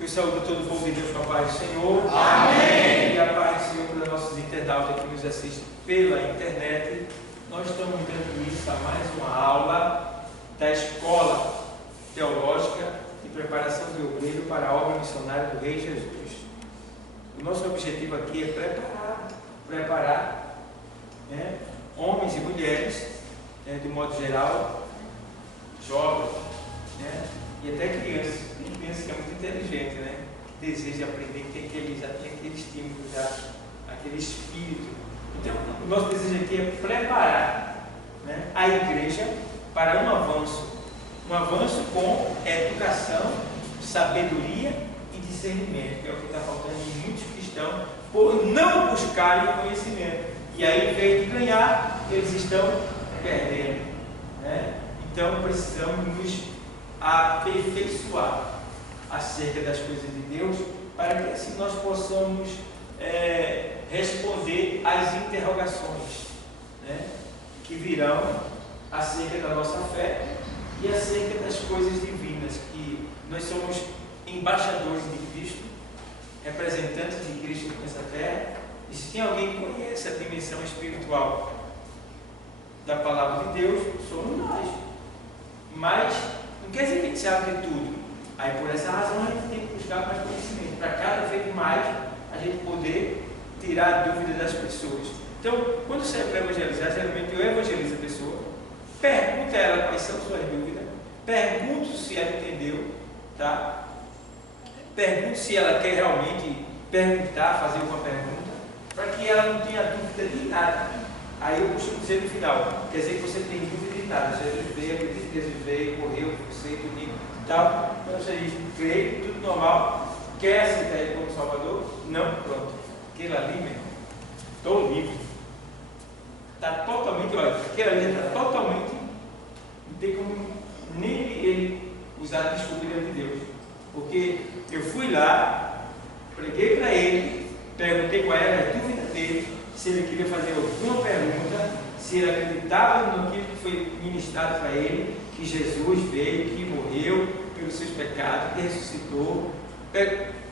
Eu saúdo todo o povo de Deus com a paz do Senhor. Amém. E a paz do Senhor para os nossos internautas que nos assistem pela internet. Nós estamos dando início a mais uma aula da Escola Teológica de Preparação do Obreiro para a Obra Missionária do Rei Jesus. O nosso objetivo aqui é preparar homens e mulheres, de modo geral, jovens, e até crianças. Tem criança que é muito inteligente, que deseja aprender, que já tem aquele estímulo, aquele espírito. Então, o nosso desejo aqui é preparar a igreja para um avanço com educação, sabedoria e discernimento, que é o que está faltando em muitos cristãos, por não buscarem conhecimento. E aí, em vez de ganhar, eles estão perdendo. Então, precisamos nos aperfeiçoar acerca das coisas de Deus, para que assim nós possamos responder às interrogações que virão acerca da nossa fé e acerca das coisas divinas, que nós somos embaixadores de Cristo, representantes de Cristo nessa terra. E se tem alguém que conhece a dimensão espiritual da palavra de Deus, somos nós. Mas não quer dizer que a gente sabe de tudo. Aí por essa razão a gente tem que buscar mais conhecimento, para cada vez mais a gente poder tirar dúvidas das pessoas. Então, quando você é para evangelizar, geralmente eu evangelizo a pessoa, pergunta a ela quais são suas dúvidas, pergunto se ela entendeu, pergunto se ela quer realmente perguntar, fazer uma pergunta, para que ela não tenha dúvida de nada. Aí eu costumo dizer no final, quer dizer que você tem dúvida de nada. Jesus veio, acredito que Jesus veio, morreu, você, tudo e tal. Então você diz, creio, tudo normal. Quer aceitar Ele como Salvador? Não, pronto. Aquele ali, meu irmão, estou livre. Está totalmente, olha, aquele ali está totalmente, não tem como nem ele usar a desculpa de Deus. Porque eu fui lá, preguei para ele, perguntei qual era a dúvida dele, se ele queria fazer alguma pergunta, se ele acreditava no que foi ministrado para ele, que Jesus veio, que morreu pelos seus pecados, que ressuscitou.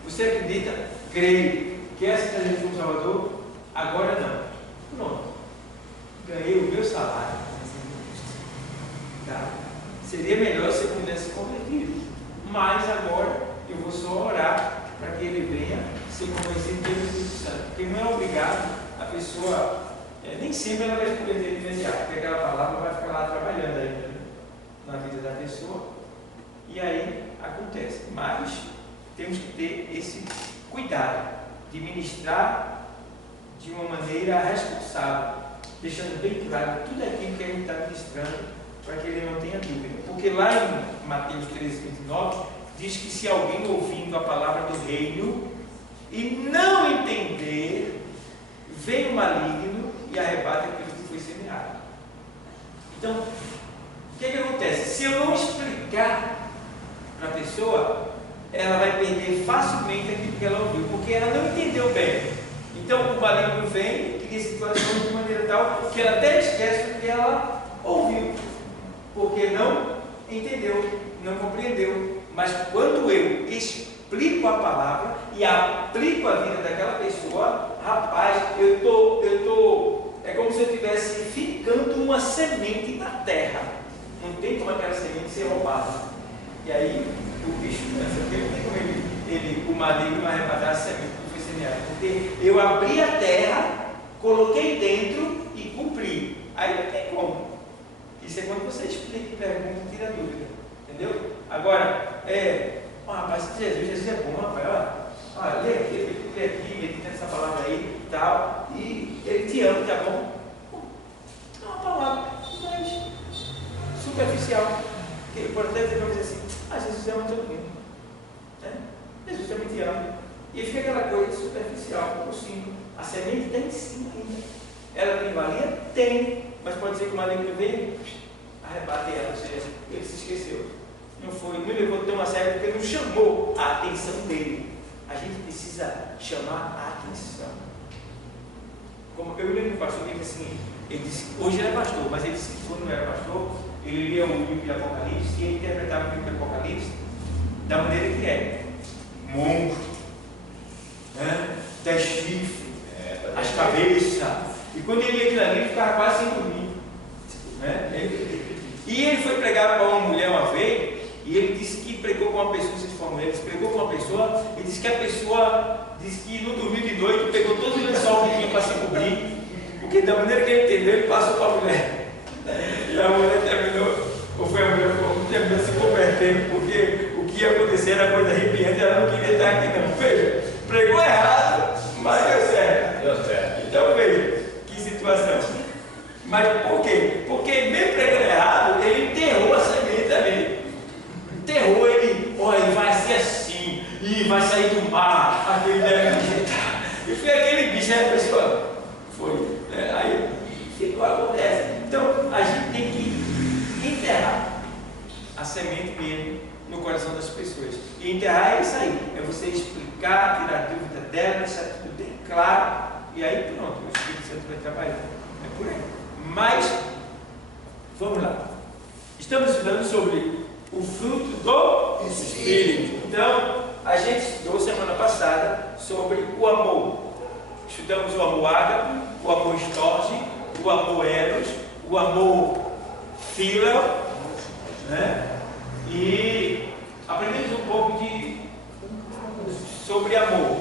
Você acredita? Creio. Quer aceitar Jesus como Salvador? Agora não. Pronto. Ganhei o meu salário. Seria melhor se eu pudesse converter. Mas agora eu vou só orar para que ele venha ser convencido pelo Espírito Santo. Porque não é obrigado a pessoa, nem sempre ela vai se converter de imediato, porque aquela palavra vai ficar lá trabalhando ainda na vida da pessoa. E aí acontece. Mas temos que ter esse cuidado de ministrar de uma maneira responsável, deixando bem claro tudo aquilo que a gente está ministrando, para que ele não tenha dúvida. Porque lá em Mateus 13:29 diz que se alguém ouvindo a palavra do reino e não entender, vem o maligno e arrebata aquilo que foi semeado. Então, o que acontece? Se eu não explicar para a pessoa, ela vai perder facilmente aquilo que ela ouviu, porque ela não entendeu bem. Então, o maligno vem e cria situações de maneira tal que ela até esquece o que ela ouviu, porque não entendeu, não compreendeu. Mas quando eu explico a palavra e aplico a vida daquela pessoa, rapaz, é como se eu estivesse ficando uma semente na terra. Não tem como aquela semente ser roubada. E aí o bicho pensa, porque não tem como o maligno arrebatar a semente que foi semeada. Porque eu abri a terra, coloquei dentro e cumpri. Aí não tem como. Isso é quando você explica, pergunta e tira dúvida. Entendeu? Agora, rapaz, Jesus é bom, rapaz, olha, lê aqui, medita nessa palavra aí e tal, e ele te ama, tá bom? É uma palavra, mas superficial. Ele pode até dizer para você assim, Jesus ama todo mundo. Jesus também te ama. E fica aquela coisa superficial, por cima. A semente está em cima ainda. Ela tem valia? Tem. Mas pode ser que o maligno venha, arrebate ela, ou seja, ele se esqueceu. Não levou tão a sério porque não chamou a atenção dele. A gente precisa chamar a atenção. Como eu lembro do pastor que assim, ele disse, hoje ele é pastor, mas ele disse que quando não era pastor, ele lia o livro de Apocalipse e ele interpretava o livro de Apocalipse da maneira que é. quando ele lia aquilo ali, ele ficava quase sem dormir. Né? E ele foi pregar para uma mulher uma vez, e ele disse que pregou com uma pessoa, não sei se foi uma mulher, ele pregou com uma pessoa, e disse que a pessoa disse que não dormiu de noite, pegou todo o lençol que tinha para se cobrir, porque da maneira que ele entendeu, ele passou para a mulher. E a mulher terminou, ou foi a mulher que terminou se convertendo, porque o que ia acontecer era coisa arrepiante, ela não queria estar aqui não. Veja, pregou errado, mas deu certo. Deu certo. Então veja, que situação. Mas por quê? Porque mesmo pregando errado, ele enterrou a semente ali. Enterrou ele, olha, ele vai ser assim, e vai sair do mar, aquele deve acreditar. E foi aquele bicho, aí a pessoa foi. Né? Aí ficou, acontece. Então a gente tem que enterrar a semente mesmo no coração das pessoas. E enterrar é isso aí, é você explicar, tirar a dúvida dela, deixar tudo bem claro, e aí pronto, o Espírito Santo vai trabalhar. É por aí. Mas, vamos lá. Estamos estudando sobre o fruto do Espírito. Então, a gente estudou semana passada sobre o amor. Estudamos o amor ágape, o amor estorge, o amor eros, o amor filial, né? E aprendemos um pouco sobre amor.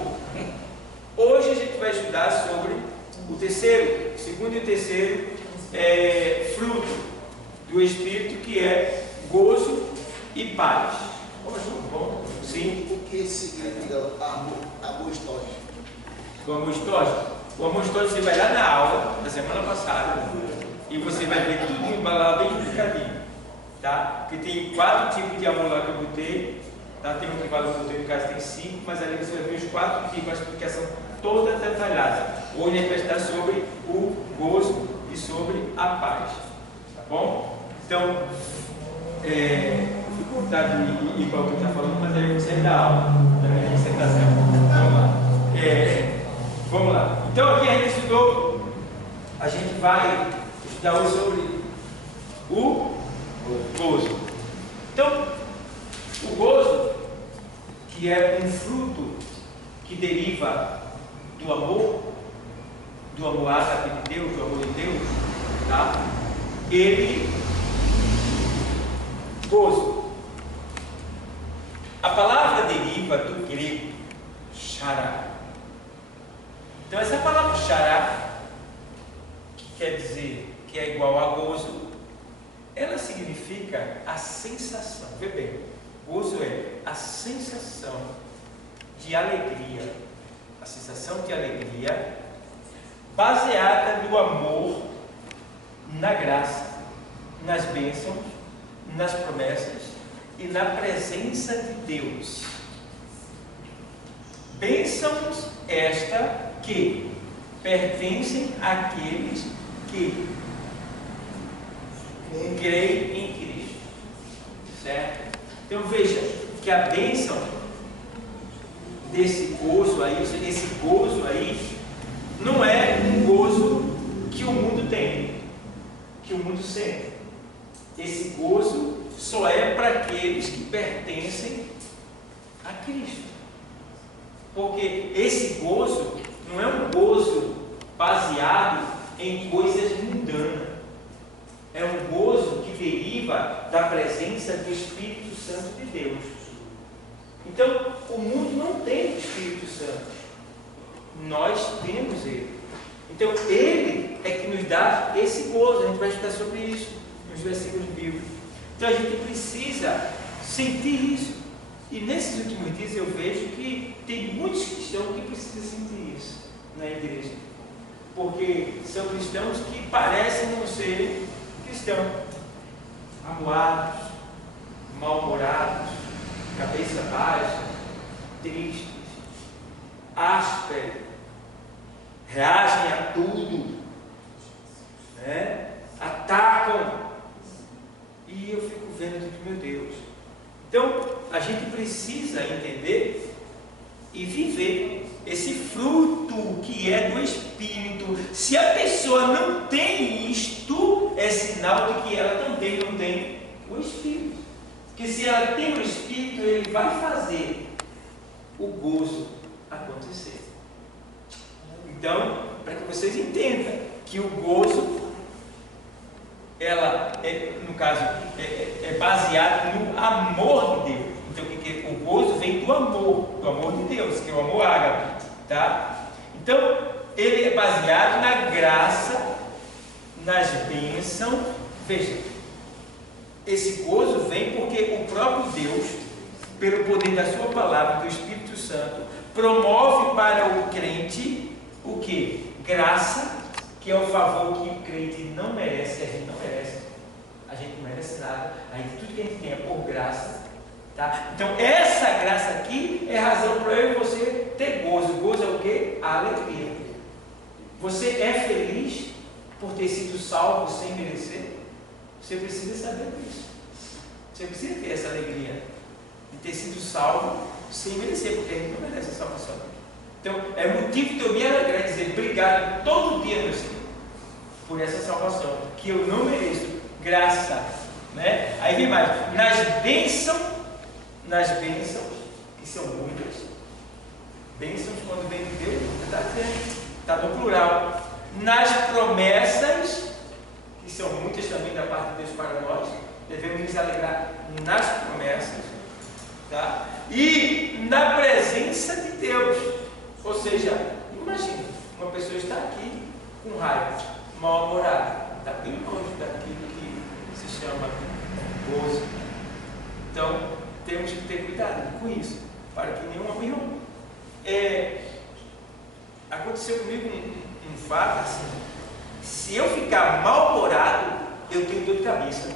Hoje a gente vai estudar sobre o terceiro, o segundo e o terceiro fruto do Espírito, que é gozo e paz. Bom? Sim. O que significa amor histórico? O amor histórico? O amor histórico você vai lá na aula da semana passada e você vai ver tudo embalado bem explicadinho, tá? Porque tem 4 tipos de amor lá que eu botei, tá? Tem um que vale que eu botei, no caso tem 5, mas ali você vai ver os 4 tipos, a explicação toda detalhada. Hoje a gente vai estudar sobre o gozo e sobre a paz, tá bom? Então, fico com vontade de ir para o que está falando, mas aí você da aula, da minha apresentação. Vamos lá. Vamos lá. Então aqui a gente vai estudar hoje sobre o gozo. Então, o gozo, que é um fruto que deriva do amor ágape de Deus, do amor de Deus, tá? Gozo. A palavra deriva do grego chará. Então essa palavra chará, que quer dizer que é igual a gozo, ela significa a sensação. Vê bem, gozo é a sensação de alegria, a sensação de alegria baseada no amor, na graça, nas bênçãos, nas promessas e na presença de Deus. Bênçãos esta que pertencem àqueles que creem em Cristo, certo? Então veja que a bênção desse gozo aí, esse gozo aí, não é um gozo que o mundo tem, que o mundo sente. Esse gozo só é para aqueles que pertencem a Cristo. Porque esse gozo não é um gozo baseado em coisas mundanas. É um gozo que deriva da presença do Espírito Santo de Deus. Então, o mundo não tem o Espírito Santo. Nós temos Ele. Então, Ele é que nos dá esse gozo. A gente vai estudar sobre isso nos versículos bíblicos. Então, a gente precisa sentir isso. E nesses últimos dias eu vejo que tem muitos cristãos que precisam sentir isso na igreja. Porque são cristãos que parecem não ser cristãos. Amuados, mal-humorados, cabeça baixa, tristes, ásperos, reagem a tudo, né? Atacam. E eu fico vendo, meu Deus. Então, a gente precisa entender e viver esse fruto que é do Espírito. Se a pessoa não tem isto, é sinal de que ela também não tem o Espírito. Porque se ela tem o Espírito, ele vai fazer o gozo acontecer. Então, para que vocês entendam, que o gozo, ela no caso, é baseado no amor de Deus. Então, o gozo vem do amor de Deus, que é o amor ágape, tá? Então, ele é baseado na graça, nas bênçãos. Veja, esse gozo vem porque o próprio Deus, pelo poder da sua palavra, do Espírito Santo, promove para o crente o que? Graça, que é o favor que o crente não merece, a gente não merece. A gente não merece nada. Aí tudo que a gente tem é por graça, tá? Então essa graça aqui é razão para eu e você ter gozo. Gozo é o que? A alegria. Você é feliz por ter sido salvo sem merecer? Você precisa saber disso. Você precisa ter essa alegria de ter sido salvo sem merecer, porque a gente não merece a salvação. Então, é motivo de eu me alegrar e dizer obrigado todo dia, meu Senhor, por essa salvação, que eu não mereço, graça, né? Aí vem mais, nas bênçãos, que são muitas, bênçãos quando vem de Deus, está dizendo, está no plural, nas promessas, que são muitas também da parte de Deus para nós, devemos nos alegrar nas promessas, tá? E na presença de Deus. Ou seja, imagina, uma pessoa está aqui com raiva, mal-humorada, está bem longe daquilo que se chama gozo. Então, temos que ter cuidado com isso, para que nenhum amigo. Aconteceu comigo um fato assim: se eu ficar mal-humorado, eu tenho dor de cabeça.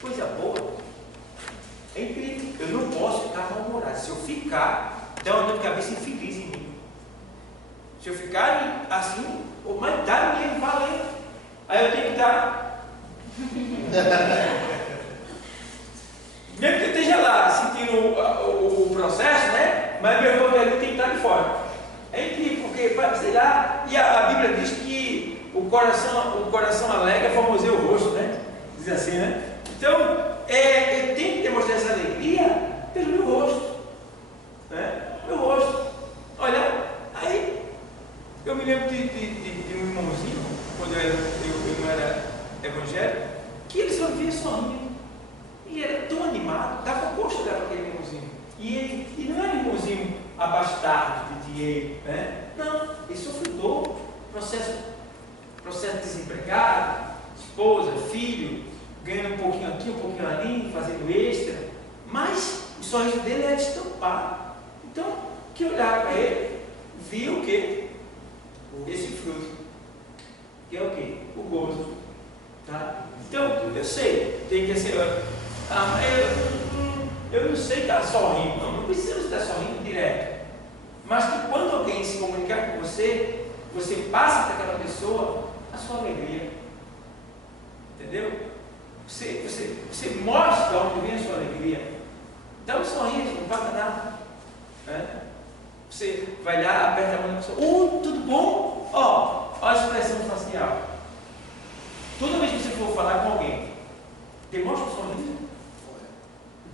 Coisa boa, é incrível. Eu não posso ficar mal-humorado. Se eu ficar, dá uma dor de cabeça infeliz em mim. Se eu ficar assim, mas dá mesmo, valendo. Aí eu tenho que estar. Mesmo que eu esteja lá sentindo o processo, né? Mas meu irmão ali tem que estar de fora. É incrível, porque, sei lá, e a Bíblia diz que o coração alegre formoseia o rosto, né? Diz assim, né? Então, eu tenho que demonstrar essa alegria pelo meu rosto, né? Meu rosto. Olha, aí eu me lembro de um irmãozinho, quando eu não era evangélico, que ele só via sorrindo. Ele era tão animado, dava gosto de olhar para aquele irmãozinho. E não era um irmãozinho abastado de dinheiro, né? Não, ele sofreu dor, processo desempregado, esposa, filho, ganhando um pouquinho aqui, um pouquinho ali, fazendo extra, mas o sorriso dele era estampado. Então, que olhar para ele, via o quê? Esse fruto, que é o quê? O gozo, tá? Então, eu sei, tem que ser, eu não sei estar sorrindo, não precisa estar sorrindo direto, mas que quando alguém se comunicar com você, você passa para aquela pessoa a sua alegria, entendeu? Você mostra onde vem a sua alegria. Dá um sorriso, não paga nada, né? Você vai lá, aperta a mão da pessoa, tudo bom? Ó a expressão facial. Toda vez que você for falar com alguém, demonstra um sorriso.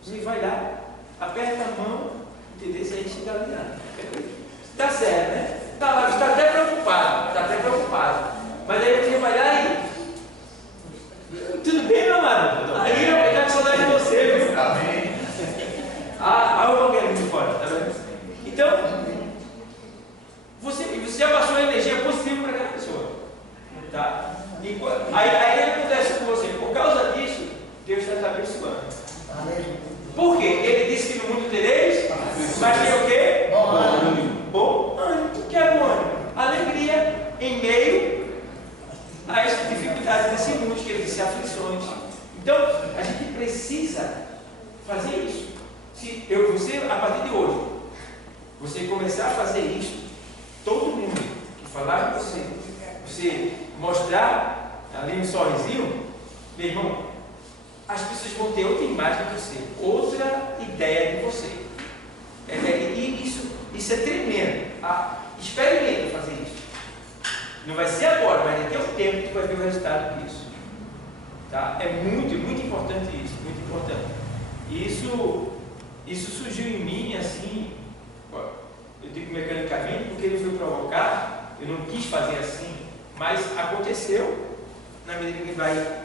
Você vai lá, aperta a mão, entendeu? Se a gente chega ali, está certo, né? Está até preocupado, mas aí você vai lá e tudo bem, meu amado? Aí eu vou ficar com saudade de você, viu? Amém. Olha o alguém de fora, tá vendo? Então, você já passou a energia positiva para aquela pessoa, tá? Aí acontece com você, por causa disso, Deus está te abençoando. Amém. Por quê? Ele disse que no mundo tereis, mas tem o quê? Bom ânimo. Bom ânimo. O que é bom ânimo? Alegria em meio a essas dificuldades desse mundo, que ele disse aflições. Então, a gente precisa fazer isso. Se você, a partir de hoje, você começar a fazer isso, todo mundo que falar com você mostrar ali um sorrisinho, meu irmão, as pessoas vão ter outra imagem de você, outra ideia de você. E isso é tremendo. Experimenta fazer isso. Não vai ser agora, mas daqui a um tempo tu vai ver o resultado disso. Tá? É muito, muito importante isso, muito importante. Isso surgiu em mim assim, eu digo mecanicamente, porque ele foi provocar, eu não quis fazer assim, Mas aconteceu, na medida que vai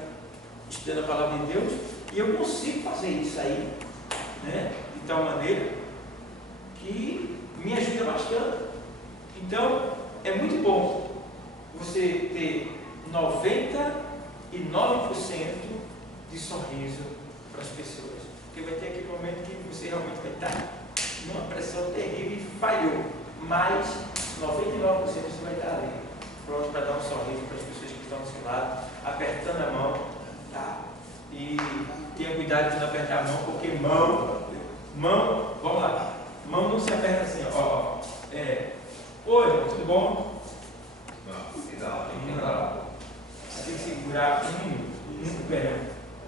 estudando a palavra de Deus, e eu consigo fazer isso aí, né, de tal maneira que me ajuda bastante. Então, é muito bom você ter 99% de sorriso para as pessoas, porque vai ter aquele momento que você realmente vai estar numa pressão terrível e falhou, mas 99% você vai estar ali, pronto para dar um sorriso para as pessoas que estão do seu lado, apertando a mão, tá? E tenha cuidado de não apertar a mão, porque mão, vamos lá, mão não se aperta assim, ó, oi, irmão, tudo bom? Você tem que segurar 1 minuto,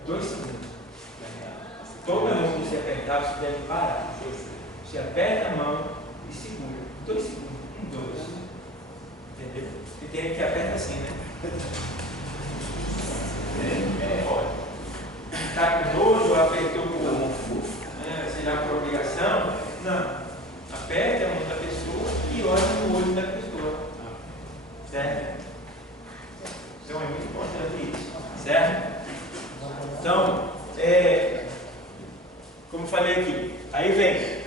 2 segundos. Toda mão que você apertar, você deve parar. Você aperta a mão e segura. 2 segundos. 1, 2. Entendeu? E tem que aperta assim, né? Pode. Está com nojo, apertou por, sei lá, por obrigação? Não. Aperte a mão da pessoa e olhe no olho da pessoa. Certo? Então é muito importante isso. Certo? Então, como eu falei aqui, aí vem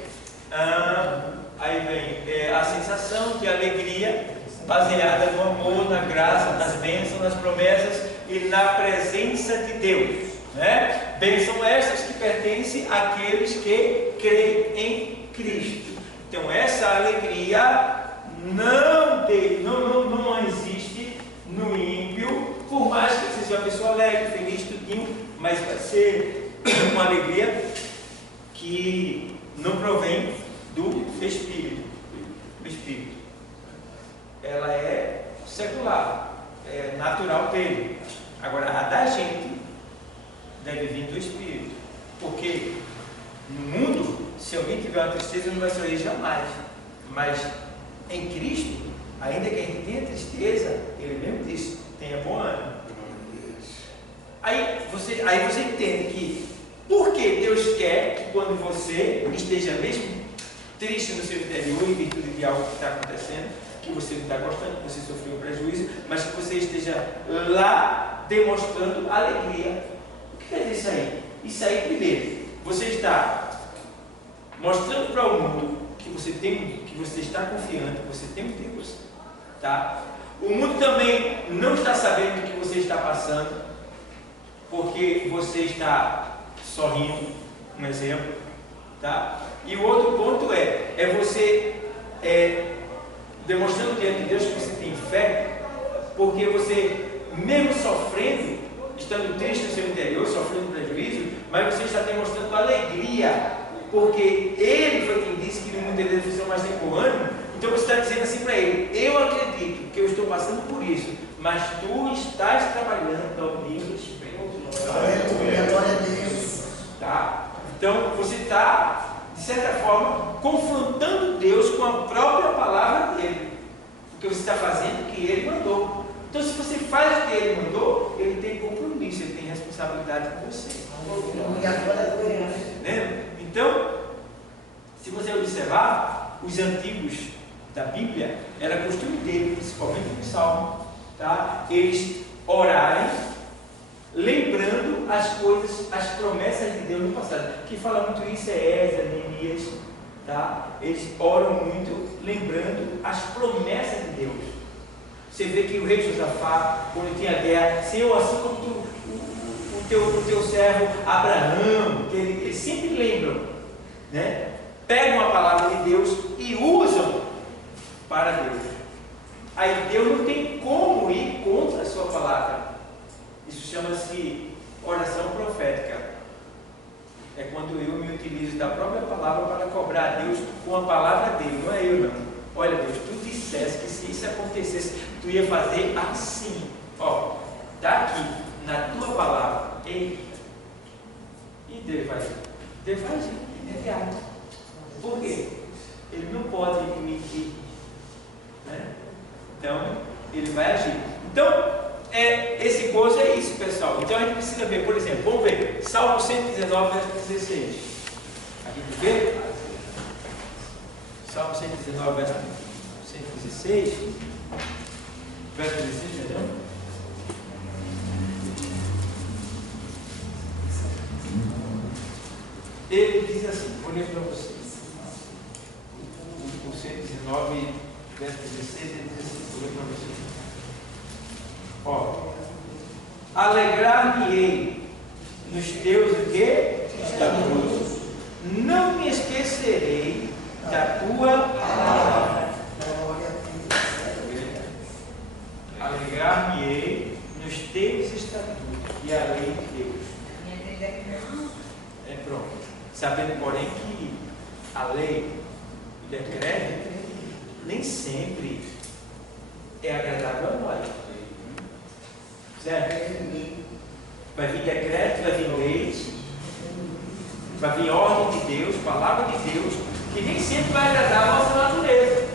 a sensação de alegria baseada no amor, na graça, nas bênçãos, nas promessas e na presença de Deus, né? Bênçãos essas que pertencem àqueles que creem em Cristo. Então essa alegria não existe no ímpio, por mais que você seja uma pessoa alegre, feliz, tudinho, mas vai ser uma alegria que não provém do Espírito. Ela é secular, é natural dele. Agora, a da gente deve vir do Espírito, porque no mundo, se alguém tiver uma tristeza, não vai sorrir jamais. Mas em Cristo, ainda que a gente tenha tristeza, ele mesmo disse: tenha bom ânimo. Aí você entende que por que Deus quer que quando você esteja mesmo triste no seu interior, em virtude de algo que está acontecendo, que você não está gostando, que você sofreu um prejuízo, mas que você esteja lá demonstrando alegria. O que quer dizer isso aí? Isso aí, primeiro, você está mostrando para o mundo que você está confiante, que você tem um Deus, tá? O mundo também não está sabendo o que você está passando, porque você está sorrindo, um exemplo, tá? E o outro ponto é você demonstrando diante de Deus que você tem fé, porque você, mesmo sofrendo, estando triste no seu interior, sofrendo prejuízo, mas você está demonstrando alegria, porque Ele foi quem disse que no mundo ele deve ser mais temporário. Então você está dizendo assim para Ele: eu acredito que eu estou passando por isso, mas Tu estás trabalhando ao nível do Espírito. Glória a Deus. Tá? Então você está, de certa forma, confrontando Deus com a própria palavra dele, porque você está fazendo o que Ele mandou. Então, se você faz o que Ele mandou, Ele tem compromisso, Ele tem responsabilidade com você. Então, se você observar, os antigos da Bíblia, era costume dele, principalmente no Salmo, tá? Eles orarem lembrando as coisas, as promessas de Deus no passado. Quem fala muito isso é Esdras, Neemias, tá? Eles oram muito lembrando as promessas de Deus. Você vê que o rei Josafá, quando tinha guerra, Senhor, assim como o teu servo Abraão, que eles sempre lembram, né? Pegam a palavra de Deus e usam para Deus. Aí Deus não tem como ir contra a sua palavra. Isso chama-se oração profética. É quando eu me utilizo da própria palavra para cobrar a Deus com a palavra dele, não é eu não. Olha Deus, tu disseste que se isso acontecesse, tu ia fazer assim. Ó, está aqui na tua palavra. Ei. E Deus vai agir. Deus vai agir, ele age. Por quê? Ele não pode mentir, né? Então, ele vai agir. Então, esse gozo é isso, pessoal. Então, a gente precisa ver, por exemplo, vamos ver, Salmo 119, verso 16. A gente vê? Salmo 119, verso 116. Verso 16, perdão. Ele diz assim, vou ler para vocês. O 119, verso 16, ele diz assim, vou ler para vocês. Ó, alegrar-me-ei nos teus o quê? Estatutos. Não me esquecerei da tua palavra. Alegrar-me-ei nos teus estatutos e a lei de Deus. É pronto. Sabendo, porém, que a lei, o decreto, nem sempre é agradável a nós. Certo? Vai vir decreto, vai vir leis, vai vir ordem de Deus, palavra de Deus, que nem sempre vai agradar a nossa natureza.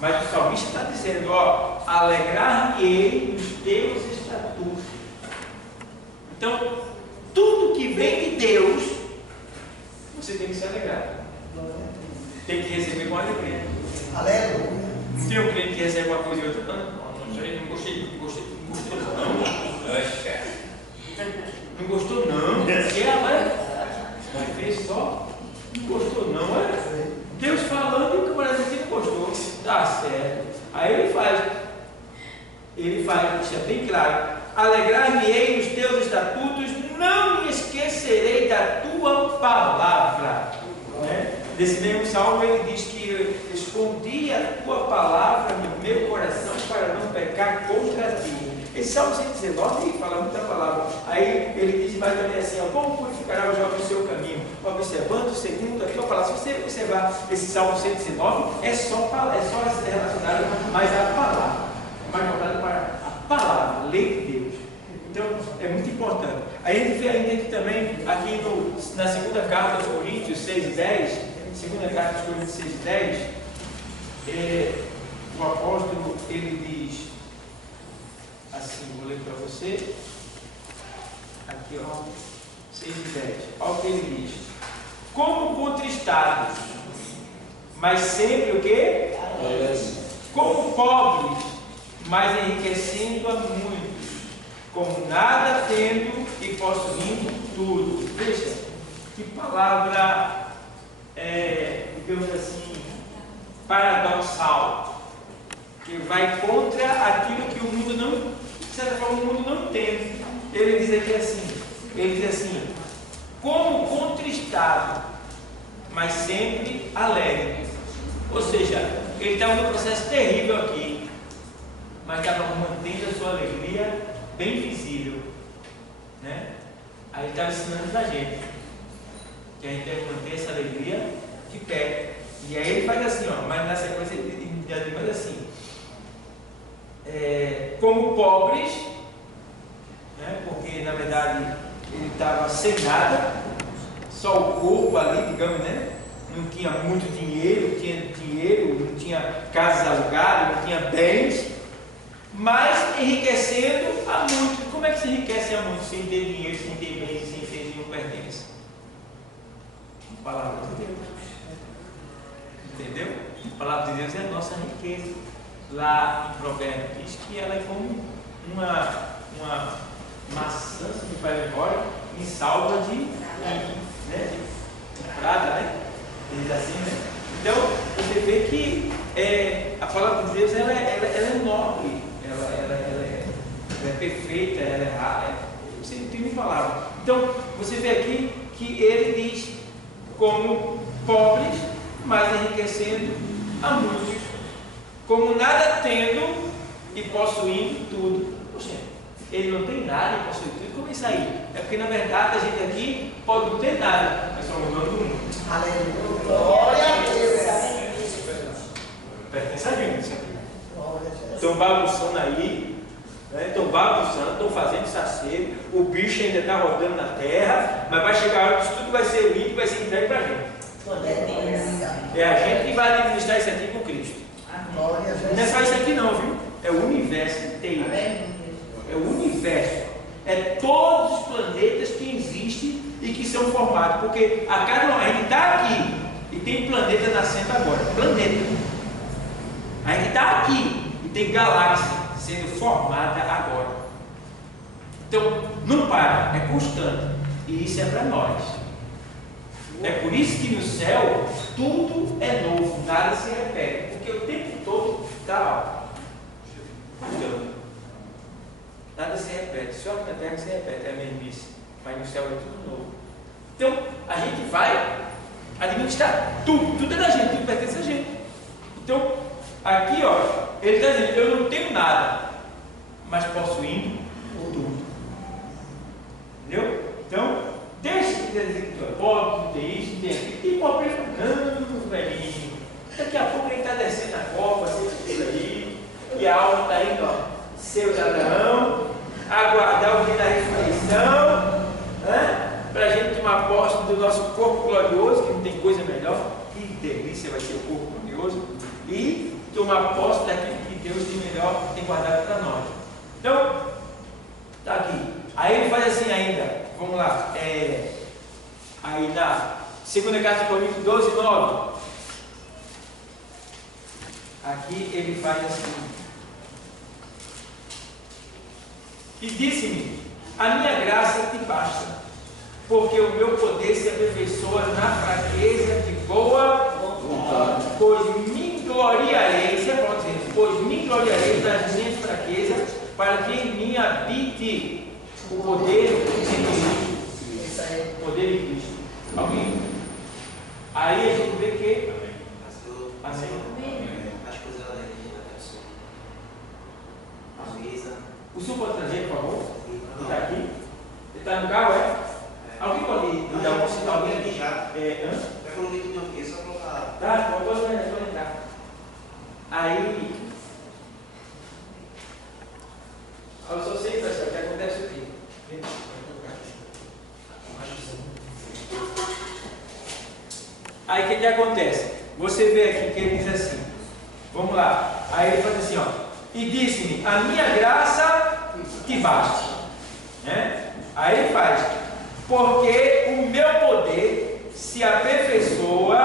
Mas o salmista está dizendo, ó, alegrar-me-ei nos teus estatutos. Então, tudo que vem de Deus, você tem que se alegrar. Tem que receber com alegria. Aleluia. Não tem um crente que recebe uma coisa e outra, não sei, não gostei não. Não gostou não? Vai ver só? Não gostou não, é? Deus falando e o camarada aqui não gostou. Tá certo. Aí ele faz, deixa bem claro: alegrar-me-ei nos teus estatutos, não me esquecerei da tua palavra. Né? Nesse mesmo salmo ele diz que escondi a tua palavra no meu coração para não pecar contra ti. Esse salmo 119 fala muita palavra. Aí ele diz mais também assim, ó, como purificará o jovem o seu caminho? Observando segundo a tua palavra. Se você observar esse salmo 119, é só relacionado mais à palavra, mais voltado para a palavra, a lei de Deus. Então é muito importante. Aí a gente vê ainda aqui também, aqui na segunda carta aos Coríntios 6:10, segunda carta aos Coríntios 6:10, o apóstolo ele diz assim, vou ler para você, aqui ó, 6:10, olha o que ele diz: como contristados, mas sempre o quê? Como pobres, mas enriquecendo a muitos, como nada tendo e possuindo tudo. Veja, que palavra, digamos assim, paradoxal, que vai contra aquilo que o mundo não, de certa forma, o mundo não tem. Ele diz assim, como contristado, mas sempre alegre. Ou seja, ele estava num processo terrível aqui, mas estava mantendo a sua alegria bem visível, né? Aí ele estava ensinando para a gente que a gente deve manter essa alegria de pé. E aí ele faz assim, ó, mas na sequência ele faz assim, como pobres, né? Porque na verdade ele estava sem nada, só o corpo ali, digamos, né? Não tinha muito dinheiro, não tinha casas alugadas, não tinha bens, mas enriquecendo a muitos. Como é que se enriquece a muitos sem ter dinheiro, sem ter bens, sem ter nenhum pertence? A palavra de Deus. Entendeu? A palavra de Deus é a nossa riqueza. Lá em Provérbios diz que ela é como uma maçã, se me faz memória, em salva de prata, né? Diz assim, né? Então, você vê que a palavra de Deus ela é nobre, ela é perfeita, ela é rara, você não tem nem palavra. Então, você vê aqui que ele diz como pobres, mas enriquecendo a muitos, como nada tendo e possuindo tudo. Poxa, ele não tem nada e possui tudo. Como isso aí? É porque na verdade a gente aqui pode não ter nada, mas somos donos do mundo. Aleluia. Glória a Deus. Pertence a gente isso aqui. Estão bagunçando aí, né? Estão bagunçando, estão fazendo saceiro, o bicho ainda está rodando na terra, mas vai chegar a hora que isso tudo vai ser limpo, vai ser entregue para a gente. É a gente que vai administrar isso aqui com Cristo. Não é só isso aqui não, viu? É o universo inteiro. É o universo. É todos os planetas que existem e que são formados. Porque a gente está aqui e tem planeta nascendo agora. Planeta. A gente está aqui e tem galáxia sendo formada agora. Então, não para, é constante. E isso é para nós. É por isso que no céu tudo é novo, nada se repete. Porque o tempo todo está mudando. Nada se repete. Só que na terra se repete, é a mesmice. Mas no céu é tudo novo. Então, a gente vai administrar tudo é da gente, tudo pertence a gente. Então, aqui, ó, ele está dizendo, eu não tenho nada, mas possuindo tudo. Entendeu? Então, deixa de dizer que tu é pobre, não tem isso, não tem aquilo. Tem pobre, não, velhinho. Daqui a pouco ele está descendo a copa, assim, tudo aí, e a alma está indo, ó, seu Abraão, aguardar o dia da ressurreição, né? Para a gente tomar posse do nosso corpo glorioso, que não tem coisa melhor. Que delícia vai ser o corpo glorioso. E tomar posse daquilo que Deus tem melhor, tem guardado para nós. Então, está aqui. Aí ele faz assim ainda. Vamos lá. Aí na segunda carta de Coríntios 12, 9. Aqui ele faz assim. E disse-me, a minha graça te basta, porque o meu poder se aperfeiçoa na fraqueza de boa vontade. Pois me gloriarei, isso é bom dizer, pois me gloriarei nas minhas fraquezas, para que em mim habite o poder de Cristo. O poder de Cristo. Alguém? Aí a gente vê que. Amém. As coisas da igreja da pessoa. A mesa. O senhor pode trazer, por favor? Ele está aqui? Ele está no carro, é? Alguém pode dar um sinal alguém dele? aqui já. Já coloquei tudo aqui, só colocar. Tá, pode entrar. Aí. Eu só sei, pessoal, que acontece o quê? Aí o que acontece? Você vê aqui que ele diz assim. Vamos lá. Aí ele faz assim, ó. E disse-me, a minha graça te basta. Né? Aí ele faz. Porque o meu poder se aperfeiçoa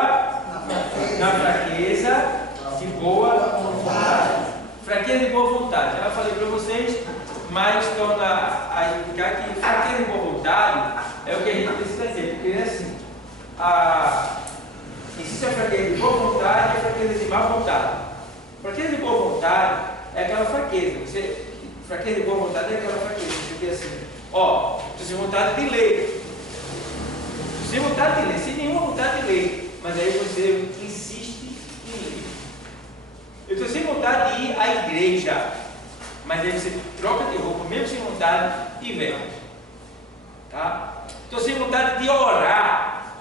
na fraqueza de boa vontade. Fraqueza de boa vontade. Já falei para vocês, mas torna a explicar que fraqueza de boa vontade é o que a gente precisa ter. Porque é assim, existe a fraqueza de boa vontade e a fraqueza de má vontade. Fraqueza de boa vontade é aquela fraqueza. Fraqueza de boa vontade é aquela fraqueza. Você diz assim, ó, estou sem vontade de ler. Sem vontade de ler, sem nenhuma vontade de ler. Mas aí você insiste em ler. Eu estou sem vontade de ir à igreja. Mas aí você troca de roupa, mesmo sem vontade, e vem. Tá? Estou sem vontade de orar.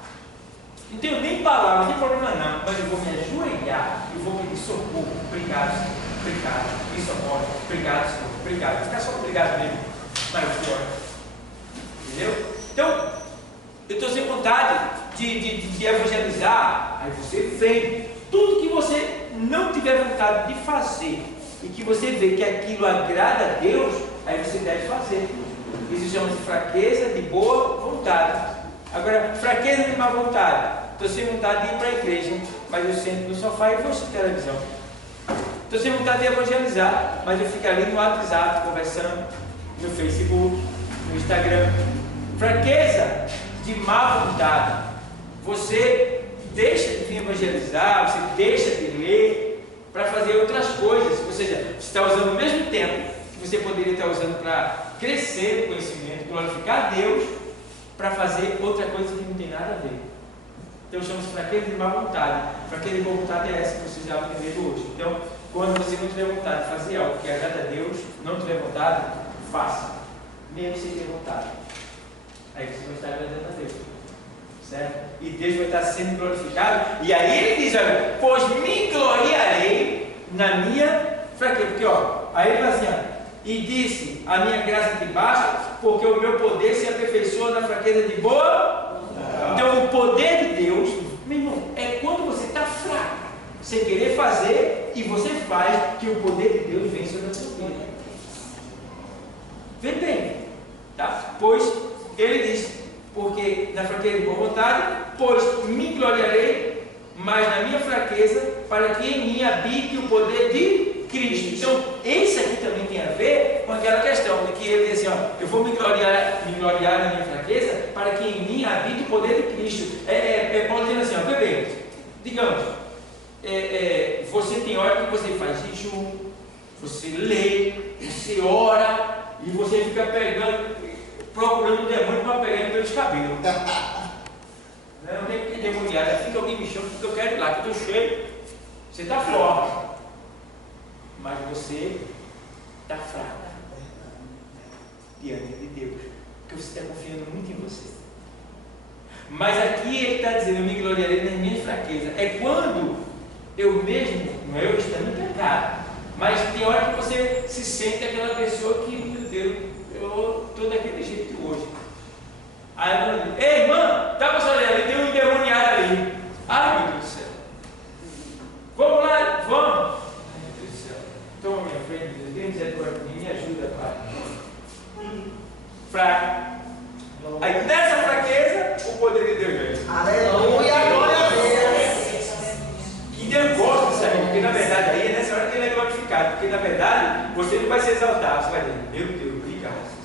Não tenho nem palavra, não tem problema não. Mas eu vou me ajoelhar e vou pedir socorro. Obrigado, Senhor. Obrigado. Me socorre. Obrigado, Senhor. Obrigado. Ficar só obrigado mesmo. Mas fora. Entendeu? Então, eu estou sem vontade de evangelizar. Aí você vem. Tudo que você não tiver vontade de fazer e que você vê que aquilo agrada a Deus, aí você deve fazer. Isso chama-se fraqueza de boa vontade. Agora, fraqueza de má vontade. Estou sem vontade de ir para a igreja, mas eu sento no sofá e vou assistir televisão. Estou sem vontade de evangelizar, mas eu fico ali no WhatsApp conversando, no Facebook, no Instagram. Fraqueza de má vontade. Você deixa de vir evangelizar, você deixa de ler para fazer outras coisas. Ou seja, você está usando o mesmo tempo que você poderia estar usando para crescer no conhecimento, glorificar a Deus, para fazer outra coisa que não tem nada a ver. Então chama-se fraqueza de má vontade. Fraqueza de boa vontade é essa que vocês já aprenderam hoje. Então, quando você não tiver vontade de fazer algo que agrada a Deus, não tiver vontade, faça, mesmo sem ter vontade. Aí você vai estar agradando a Deus, certo? E Deus vai estar sendo glorificado. E aí ele diz, olha, pois me gloriarei na minha fraqueza. Porque, ó, aí ele fala assim, ó, e disse, a minha graça te basta, porque o meu poder se aperfeiçoa na fraqueza de boa. Então o poder de Deus, meu irmão, é quando você está fraco, sem querer fazer, e você faz, que o poder de Deus vem sobre a sua vida. Vê bem, tá? Pois ele diz, porque na fraqueza de boa vontade, pois me gloriarei, mas na minha fraqueza, para que em mim habite o poder de Cristo. Então, esse aqui também tem a você tem hora que você faz jejum, você lê, você ora, e você fica procurando o demônio para pegar ele pelos cabelos. Não tem que demoniar, assim que alguém me chama, porque eu quero ir lá, que eu estou cheio. Você está forte, mas você está fraco diante de Deus, porque você está confiando muito em você. Mas aqui ele está dizendo: eu me gloriarei nas minhas fraquezas. É quando eu mesmo, não é eu estando em pecado, mas tem hora que você se sente aquela pessoa que, meu Deus, eu estou daquele jeito hoje. Aí a irmã diz: ei, irmã, está passando ali, tem um endemoniado ali. Ai, meu Deus do céu. Vamos lá, vamos. Ai, meu Deus do céu. Toma minha frente, Deus, tem misericórdia de mim, me ajuda, Pai. Fraco. Aí nessa fraqueza, o poder de Deus vem. Aleluia, glória a Deus. E Deus gosta disso aí, porque na verdade aí é nessa hora que ele é glorificado. Porque na verdade você não vai se exaltar, você vai dizer: meu Deus, obrigado.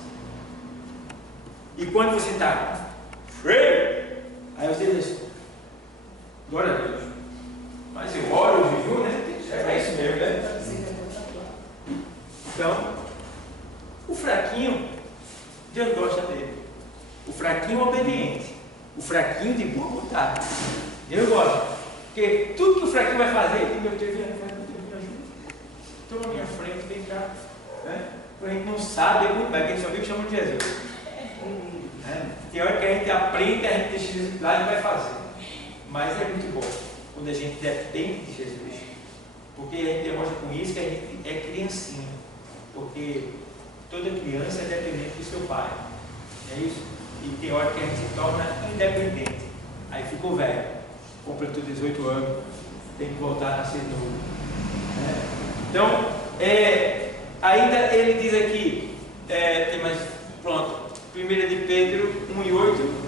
E quando você está cheio, aí você diz: glória a Deus. Mas eu oro, eu jejum, né? É isso mesmo, né? Então, o fraquinho, Deus gosta dele. O fraquinho obediente. O fraquinho de boa vontade. Deus gosta. Porque tudo que o fraquinho vai fazer, ele diz: meu Deus, me ajuda. Toma minha frente, vem cá. Né? A gente não sabe, porque a gente só viu que chama de Jesus. Tem hora que a gente aprende, a gente deixa Jesus lá e vai fazer. Mas é muito bom quando a gente depende de Jesus. Porque a gente demonstra com isso que a gente é criancinha. Porque toda criança é dependente do seu pai. É isso? E tem hora que a gente se torna independente. Aí ficou velho, completou 18 anos, tem que voltar a nascer novo. Então, ainda ele diz aqui, tem mais, pronto, 1 de Pedro 1:8.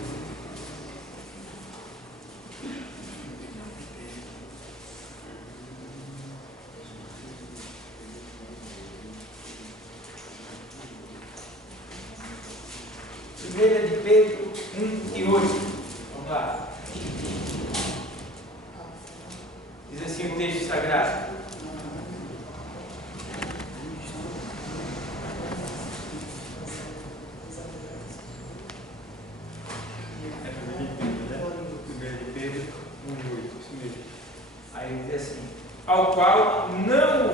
Primeira de Pedro 1:8. Vamos lá. Diz assim o texto sagrado: Primeira de Pedro 1:8. Isso mesmo. Aí diz assim: ao qual não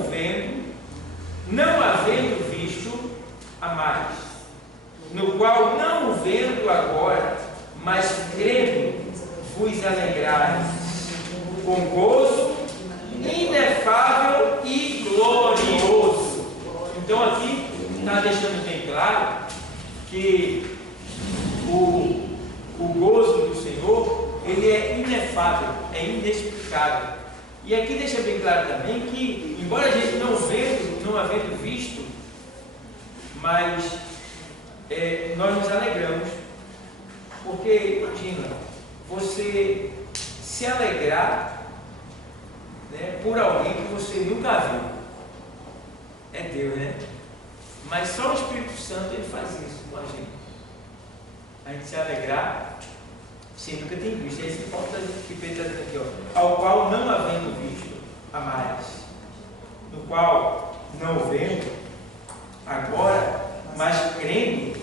havendo visto, amais, no qual não o vendo agora, mas crendo, vos alegrais, com gozo inefável e glorioso. Então aqui está deixando bem claro que o gozo do Senhor, ele é inefável, é inexplicável. E aqui deixa bem claro também que, embora a gente não havendo visto, mas nós nos alegramos, porque imagina, você se alegrar, né, por alguém que você nunca viu. É Deus, né? Mas só o Espírito Santo ele faz isso com a gente. A gente se alegrar sem nunca ter visto. É esse ponto que Pedro está dizendo aqui, ó. Ao qual não havendo visto, amais, no qual não vendo agora, mas crendo,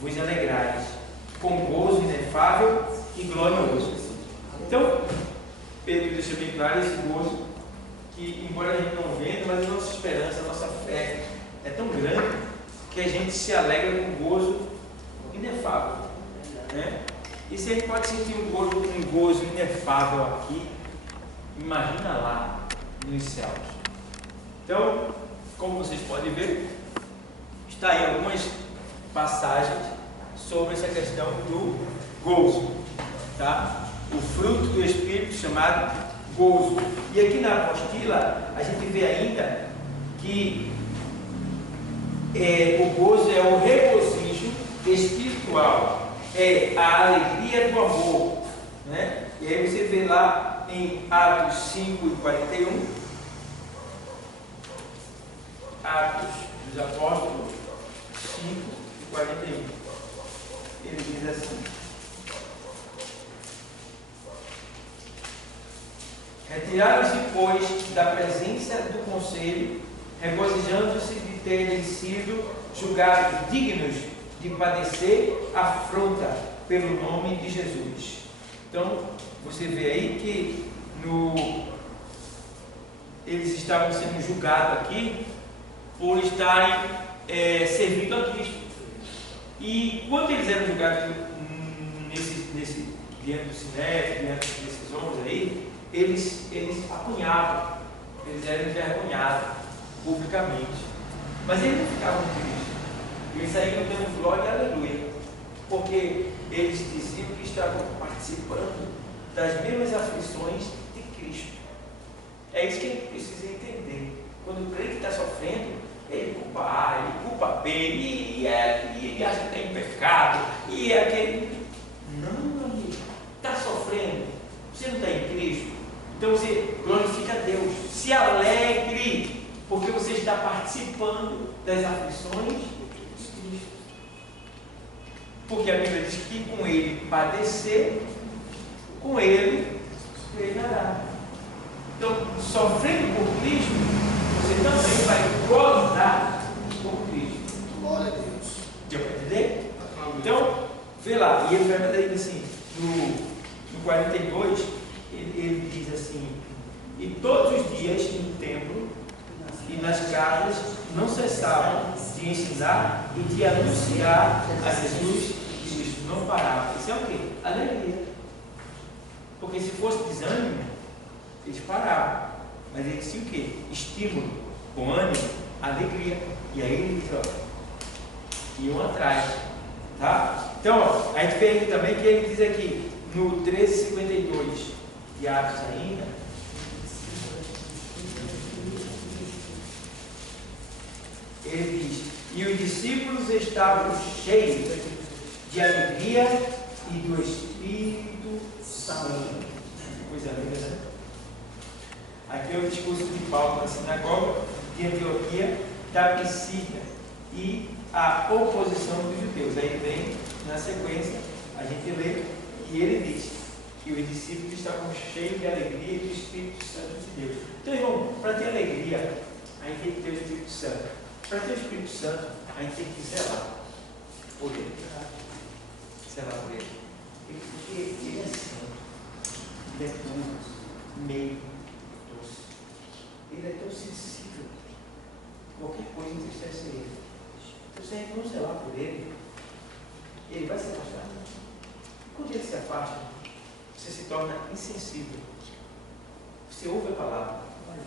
vos alegrais, com gozo inefável e glorioso. Então, Pedro deixa bem claro esse gozo, que embora a gente não venda, mas a nossa esperança, a nossa fé é tão grande, que a gente se alegra com gozo inefável. Né? E se a gente pode sentir um gozo inefável aqui, imagina lá nos céus. Então, como vocês podem ver, está aí algumas passagens sobre essa questão do gozo, tá? O fruto do Espírito chamado gozo. E aqui na apostila a gente vê ainda que o gozo é o regozijo espiritual, é a alegria do amor, né? E aí você vê lá em Atos 5:41, Atos dos Apóstolos 5:41, ele diz assim: Retiraram-se, pois, da presença do conselho, regozijando-se de terem sido julgados dignos de padecer afronta pelo nome de Jesus. Então, você vê aí que eles estavam sendo julgados aqui por estarem servindo a Cristo. E quando eles eram julgados diante do Sinédrio, diante desses homens aí, eles apunhavam, eles eram envergonhados publicamente. Mas eles não ficavam tristes, eles saíram dando glória e aleluia, porque eles diziam que estavam participando das mesmas aflições de Cristo. É isso que a gente precisa entender. Quando o crente está sofrendo, ele culpa A, ele culpa B, e ele acha que está em pecado, e é aquele. Não, amigo, está sofrendo, você não está em Cristo, então você glorifica a Deus, se alegre, porque você está participando das aflições de Cristo. Porque a Bíblia diz que com ele padecer, com ele reinará. Então, sofrendo por Cristo, você também vai gozar por Cristo. Glória a Deus. Deu para entender? Então, vê lá, e ele vai dizer assim, no 42, ele diz assim: e todos os dias no templo e nas casas não cessavam de ensinar e de anunciar a Jesus Cristo. Não parava. Isso é o quê? Alegria. Porque se fosse desânimo, eles paravam. Mas eles tinham o quê? Estímulo, com ânimo, alegria. E aí ele diz, ó, iam atrás. Tá? Então, ó, a gente vê aqui também que ele diz aqui, no 13:52 de Atos ainda, ele diz: e os discípulos estavam cheios de alegria e do Espírito Santo. Coisa linda, né? Aqui é o discurso de Paulo na sinagoga de Antioquia, da Pisídia e a oposição dos judeus. Aí vem, na sequência, a gente lê que ele diz que os discípulos estavam cheios de alegria e do Espírito Santo de Deus. Então, irmão, para ter alegria, a gente tem que ter o Espírito Santo. Para ter o Espírito Santo, a gente tem que zelar por ele. Zelar por ele. Porque ele é santo, ele é puro, meio, doce. Ele é tão sensível. Qualquer coisa entristece ele. Então, se a gente não zelar por ele, ele vai se afastar. Quando ele se afasta, você se torna insensível. Você ouve a palavra, mas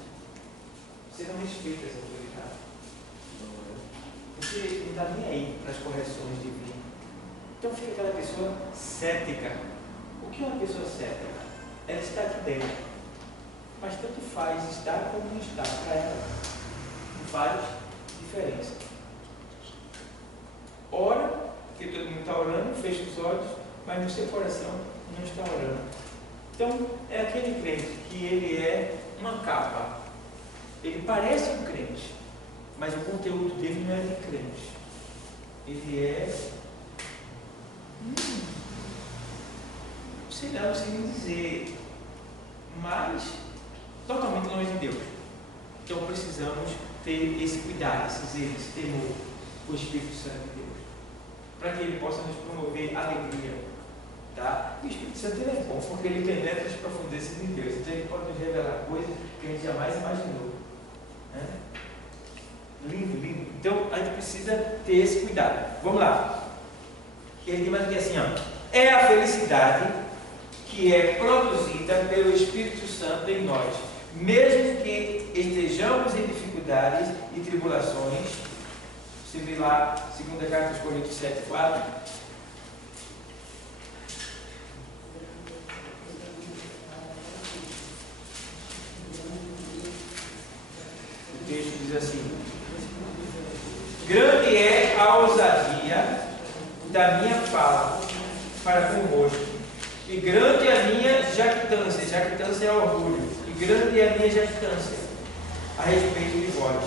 você não respeita essa autoridade. Você não está nem aí para as correções divinas. Então fica aquela pessoa cética. O que é uma pessoa cética? Ela está aqui dentro, mas tanto faz estar como não estar. Para ela não faz diferença. Ora, porque todo mundo está orando, fecha os olhos, mas no seu coração não está orando. Então é aquele crente que ele é uma capa. Ele parece um crente, mas o conteúdo dele não é de crente. Ele é sei lá, não sei nem dizer, mas totalmente longe de Deus. Então precisamos ter esse cuidado, esse zelo, esse temor com o Espírito Santo de Deus, para que ele possa nos promover alegria, tá? E o Espírito Santo ele é bom, porque ele penetra as profundezas de Deus, então ele pode nos revelar coisas que a gente jamais imaginou, né? Lindo, lindo. Então a gente precisa ter esse cuidado. Vamos lá. Ele diz mais aqui assim, ó: é a felicidade que é produzida pelo Espírito Santo em nós, mesmo que estejamos em dificuldades e tribulações. Você vê lá, 2 Carta aos Coríntios 7:4. O texto diz assim: grande é a ousadia da minha fala para convosco, e grande é a minha jactância. Jactância é orgulho. E grande é a minha jactância a respeito de vós.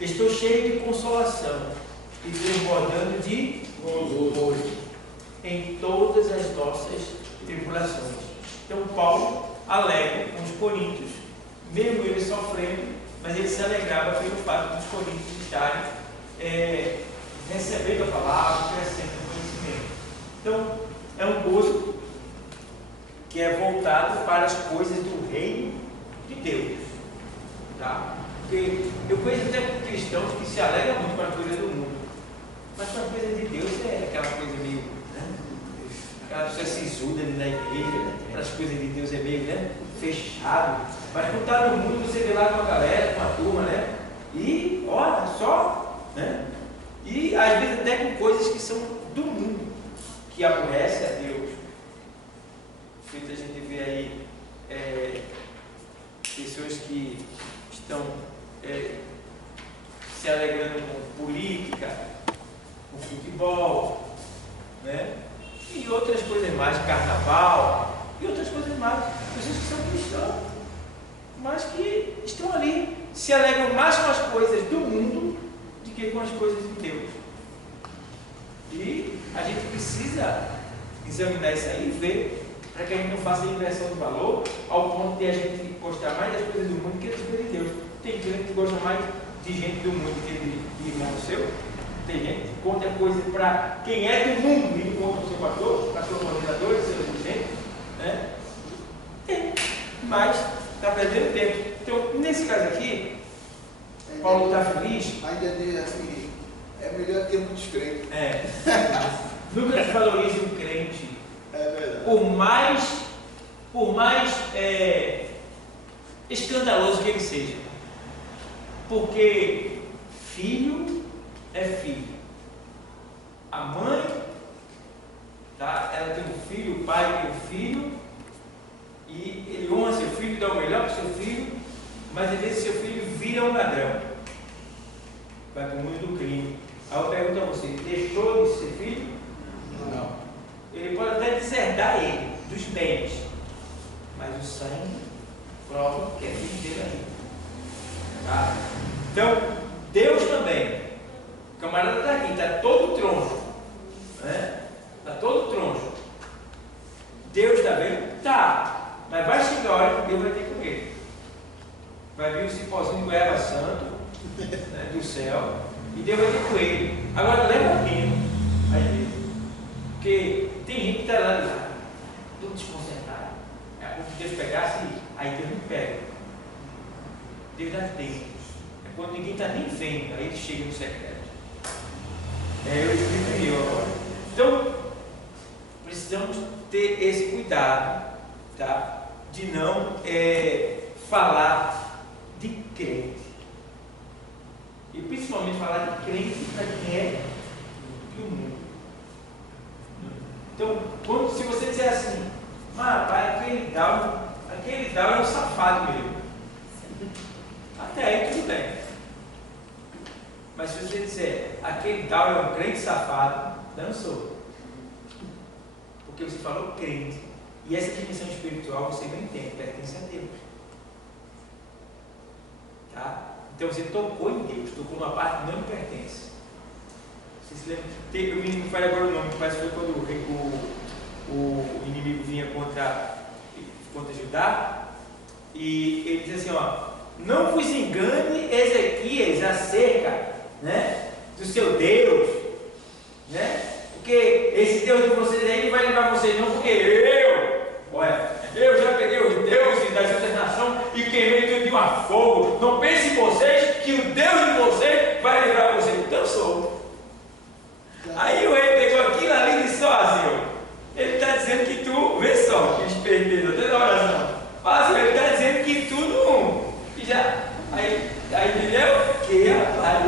Estou cheio de consolação e transbordando de gozo em todas as nossas tribulações. Então Paulo alegre com os coríntios, mesmo ele sofrendo, mas ele se alegrava pelo fato dos coríntios estarem recebendo a palavra, crescendo no conhecimento. Então, é um gozo que é voltado para as coisas do reino de Deus. Tá? Porque eu conheço até cristãos que se alegram muito com as coisas do mundo, mas com as coisas de Deus é aquela coisa meio, né? Aquela pessoa sisuda ali na igreja, né? As coisas de Deus é meio, né? Fechado. Mas quando está no mundo, você vê lá com a galera, com a turma, né? E olha só, né? E às vezes até com coisas que são do mundo, que aborrece a Deus. Feito a gente vê aí pessoas que estão se alegrando com política, com futebol, né? E outras coisas mais, carnaval, e outras coisas mais. Pessoas que são cristãos, mas que estão ali, se alegram mais com as coisas do mundo do que com as coisas de Deus. E a gente precisa examinar isso aí e ver, para que a gente não faça inversão de valor ao ponto de a gente gostar mais das coisas do mundo que das coisas de Deus. Tem gente que gosta mais de gente do mundo que de irmão seu. Tem gente que conta coisa para quem é do mundo e não conta o seu pastor coordenador, seu dirigente, né? Tem, mas está perdendo tempo. Então, nesse caso aqui, Paulo está feliz. Ainda assim, é melhor ter muitos crentes. Nunca desvalorize um crente. É verdade. Por mais escandaloso que ele seja, porque filho é filho. A mãe, tá? Ela tem um filho, o pai tem um filho, e ele honra seu filho, dá o melhor para o seu filho, mas às vezes seu filho vira um ladrão, vai para o mundo do crime. Aí eu pergunto a você: deixou de ser filho? Não. Ele pode até deserdar ele dos bens, mas o sangue prova que é filho dele ainda. Tá? Então, Deus também. O camarada está aqui, está todo troncho, né? Está todo troncho. Deus está vendo? Tá. Mas vai chegar a hora que Deus vai ter com ele. Vai vir o cipózinho de goiaba santo, né, do céu, e Deus vai ter com ele. Agora leva o pino, às vezes. Porque tem gente que está lá, tudo desconcertado. É como se Deus pegasse, aí Deus não pega. Deus dá tempo. É quando ninguém está nem vendo, aí ele chega no secreto. Eu explico agora. Então, precisamos ter esse cuidado, tá? De não falar de crente. E principalmente falar de crente para quem é do mundo. Então, se você disser assim, rapaz, aquele Dal é um safado mesmo. Até aí tudo bem. Mas se você disser, aquele Dal é um crente safado, dançou. Porque você falou crente. E essa dimensão espiritual você não entende, pertence a Deus. Tá? Então você tocou em Deus, tocou numa parte que não lhe pertence. Você se lembra? Eu me falei agora o nome, parece que foi quando o inimigo vinha contra Judá, e ele diz assim, não vos engane, Ezequias, acerca, né, do seu Deus, né? Porque esse Deus de vocês aí não vai livrar vocês não, porque eu já peguei os deuses das outras nações e queimei tudo de uma fogo. Não pense em vocês que o Deus de vocês vai livrar vocês. Então eu sou. Aí o rei pegou aquilo ali e disse assim, ele está dizendo que tu, vê só, que esperteza, até na oração. Mas ele está dizendo que tu não. E já, aí entendeu? Que rapaz,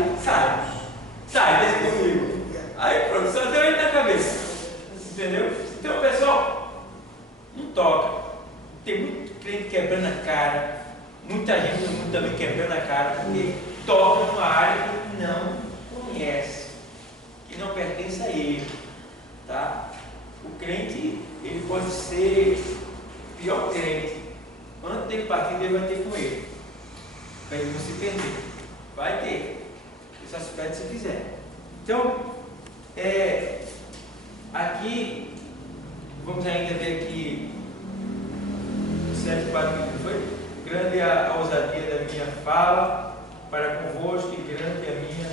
sai desse comigo. Aí pronto, só deu ele na cabeça. Entendeu? Então, pessoal, não toca. Tem muito crente quebrando a cara, muita gente no mundo também quebrando a cara, porque toca numa área que não conhece, que não pertence a ele. Tá? O crente, ele pode ser pior crente. Antes dele partir, Deus vai ter com ele, para ele não se perder. Vai ter. Ele só se perde se quiser. Então, aqui, vamos ainda ver aqui 7, 4, não foi? Grande é a ousadia da minha fala para convosco, e grande é a minha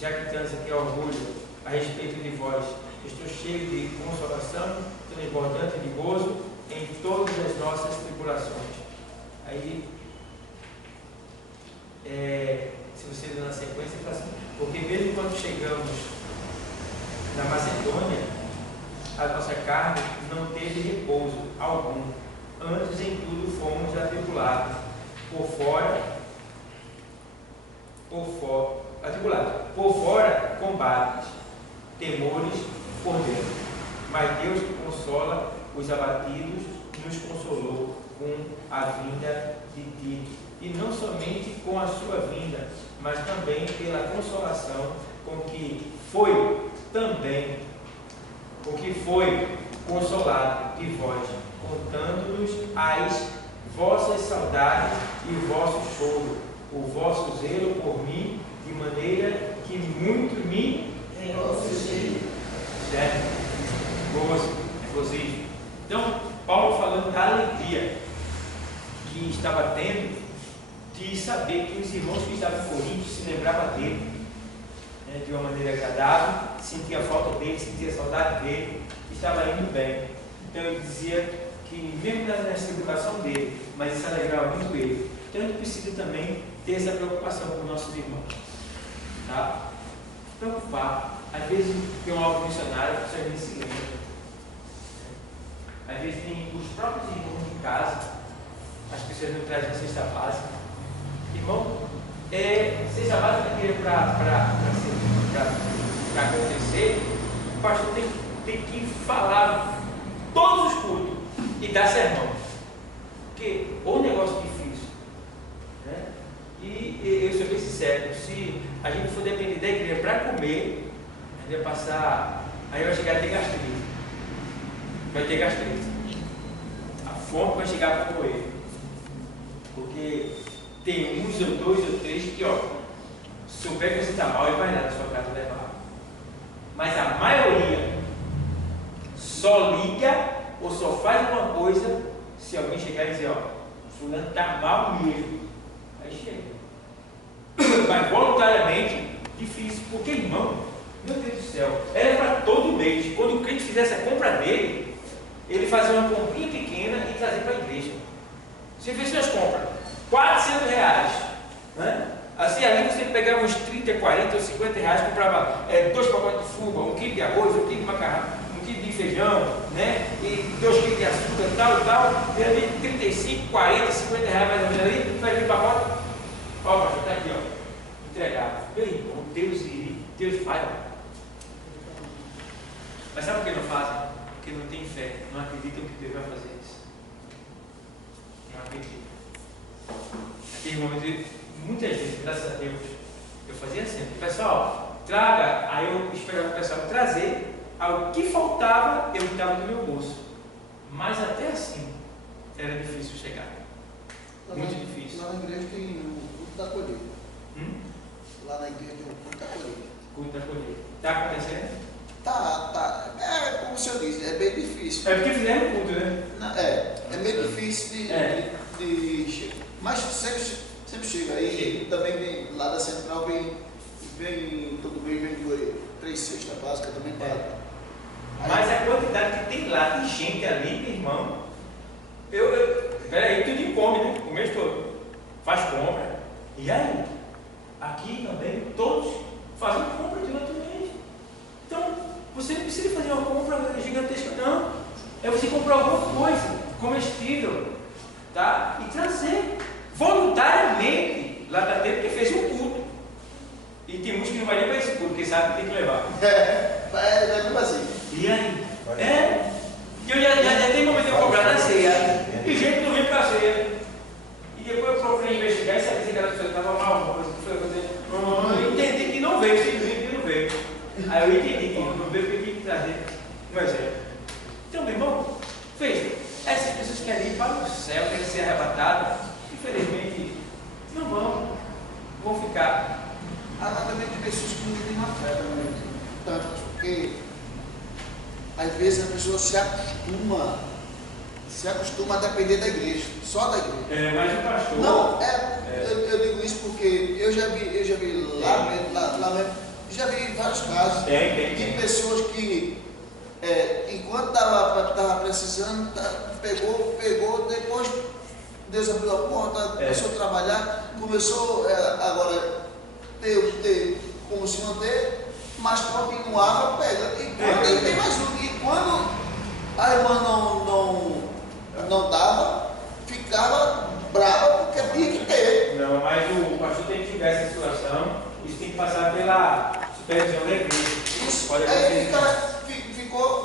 jactância, que é orgulho a respeito de vós. Estou cheio de consolação, transbordante de gozo em todas as nossas tribulações. Aí, se você ler na sequência, fala assim: porque mesmo quando chegamos na Macedônia, a nossa carne não teve repouso algum. Antes, em tudo, fomos atribulados, por fora combates, temores por dentro. Mas Deus que consola os abatidos nos consolou com a vinda de Tito, e não somente com a sua vinda, mas também pela consolação com que foi consolado de vós, contando-nos as vossas saudades e o vosso choro, o vosso zelo por mim, de maneira que muito me engrandeceu. Certo? Gozo. Então, Paulo falando da alegria que estava tendo de saber que os irmãos que estavam em Corinto se lembravam dele, né, de uma maneira agradável, sentia falta dele, sentia saudade dele, estava indo bem. Então ele dizia que mesmo na tribulação dele, mas isso alegrava muito ele. Então a gente precisa também ter essa preocupação com os nossos irmãos, tá? Preocupar. Às vezes tem um algo missionário que você nem se lembra. Às vezes tem os próprios irmãos em casa, as pessoas não trazem a cesta básica. Irmão, cesta básica para acontecer, o pastor tem que falar todos os cultos e dar sermão. Porque o negócio difícil, né? E eu sou bem sincero, se a gente for depender da igreja para comer, a gente vai passar, aí vai chegar a ter gastrite. Vai ter gastrite. A fome vai chegar para moer. Porque tem uns ou dois ou três que, souber que você está mal, ele vai lá na sua casa levar. Mas a maioria só liga ou só faz alguma coisa se alguém chegar e dizer: fulano está mal mesmo. Aí chega. Mas voluntariamente, difícil. Porque, irmão, meu Deus do céu, era para todo mês. Quando o crente fizesse a compra dele, ele fazia uma comprinha pequena e trazia para a igreja. Você fez suas compras, R$400, né? Assim, ali você pegava uns 30, 40 ou 50 reais, comprava 2 pacotes de fubá, 1 quilo de arroz, 1 quilo de macarrão, 1 quilo de feijão, né? E 2 quilos de açúcar, tal, e ali 35, 40, 50 reais mais ou menos ali, faz aquele pacote, pastor, está aqui, entregar. Meu irmão, Deus faz. Mas sabe por que não fazem? Porque não tem fé, não acreditam que Deus vai fazer isso. Não acreditam. Aquele momento, muitas vezes, graças a Deus, eu fazia assim: pessoal, traga. Aí eu esperava o pessoal trazer. O que faltava, eu estava no meu bolso. Mas até assim, era difícil chegar. Muito difícil. Lá na igreja tem o culto da colheita. Lá na igreja tem o culto da colheita. Culto da colheita. Está acontecendo? Tá. Como o senhor disse, é bem difícil. É porque fizeram culto, né? É bem difícil de chegar. Mas sempre chega. Aí também vem, lá da central vem todo mês vem 3 cestas básicas também para. Mas a quantidade que tem lá de gente ali, meu irmão, peraí, tudo come, né? O mês todo. Faz compra. E aí? Aqui também, todos fazem compra durante o mês. Então, você não precisa fazer uma compra gigantesca, não. É você comprar alguma coisa comestível, tá? E trazer voluntariamente. Lá está tendo que fez um culto. E tem muitos que não vai nem para esse culto, porque sabe que tem que levar. É mesmo assim. E aí? Que eu já tem momento de eu cobrar na ceia. E gente não vem para a ceia. E depois eu procurei investigar e sabia se aquela pessoa estava mal, alguma coisa que foi fazer. Eu entendi que não veio, simplesmente que não veio. Aí eu entendi que não veio porque tinha que trazer um exemplo. Então, meu irmão, veja, essas pessoas querem ir para o céu, querem ser arrebatadas, infelizmente não vão ficar. Lá também tem pessoas que não têm na fé também. Tanto, porque às vezes a pessoa se acostuma se acostuma a depender da igreja, só da igreja. Mas o pastor... Não, eu digo isso porque eu já vi lá mesmo, já vi vários casos de pessoas que, enquanto estava precisando, pegou, depois Deus abriu a porta, começou a trabalhar, começou agora ter como se manter, mas continuava, pega. E tem mais um, e quando a irmã não dava, ficava brava porque tinha que ter. Não, mas o pastor tem que tiver essa situação, isso tem que passar pela supervisão da igreja. Isso, pode ficou no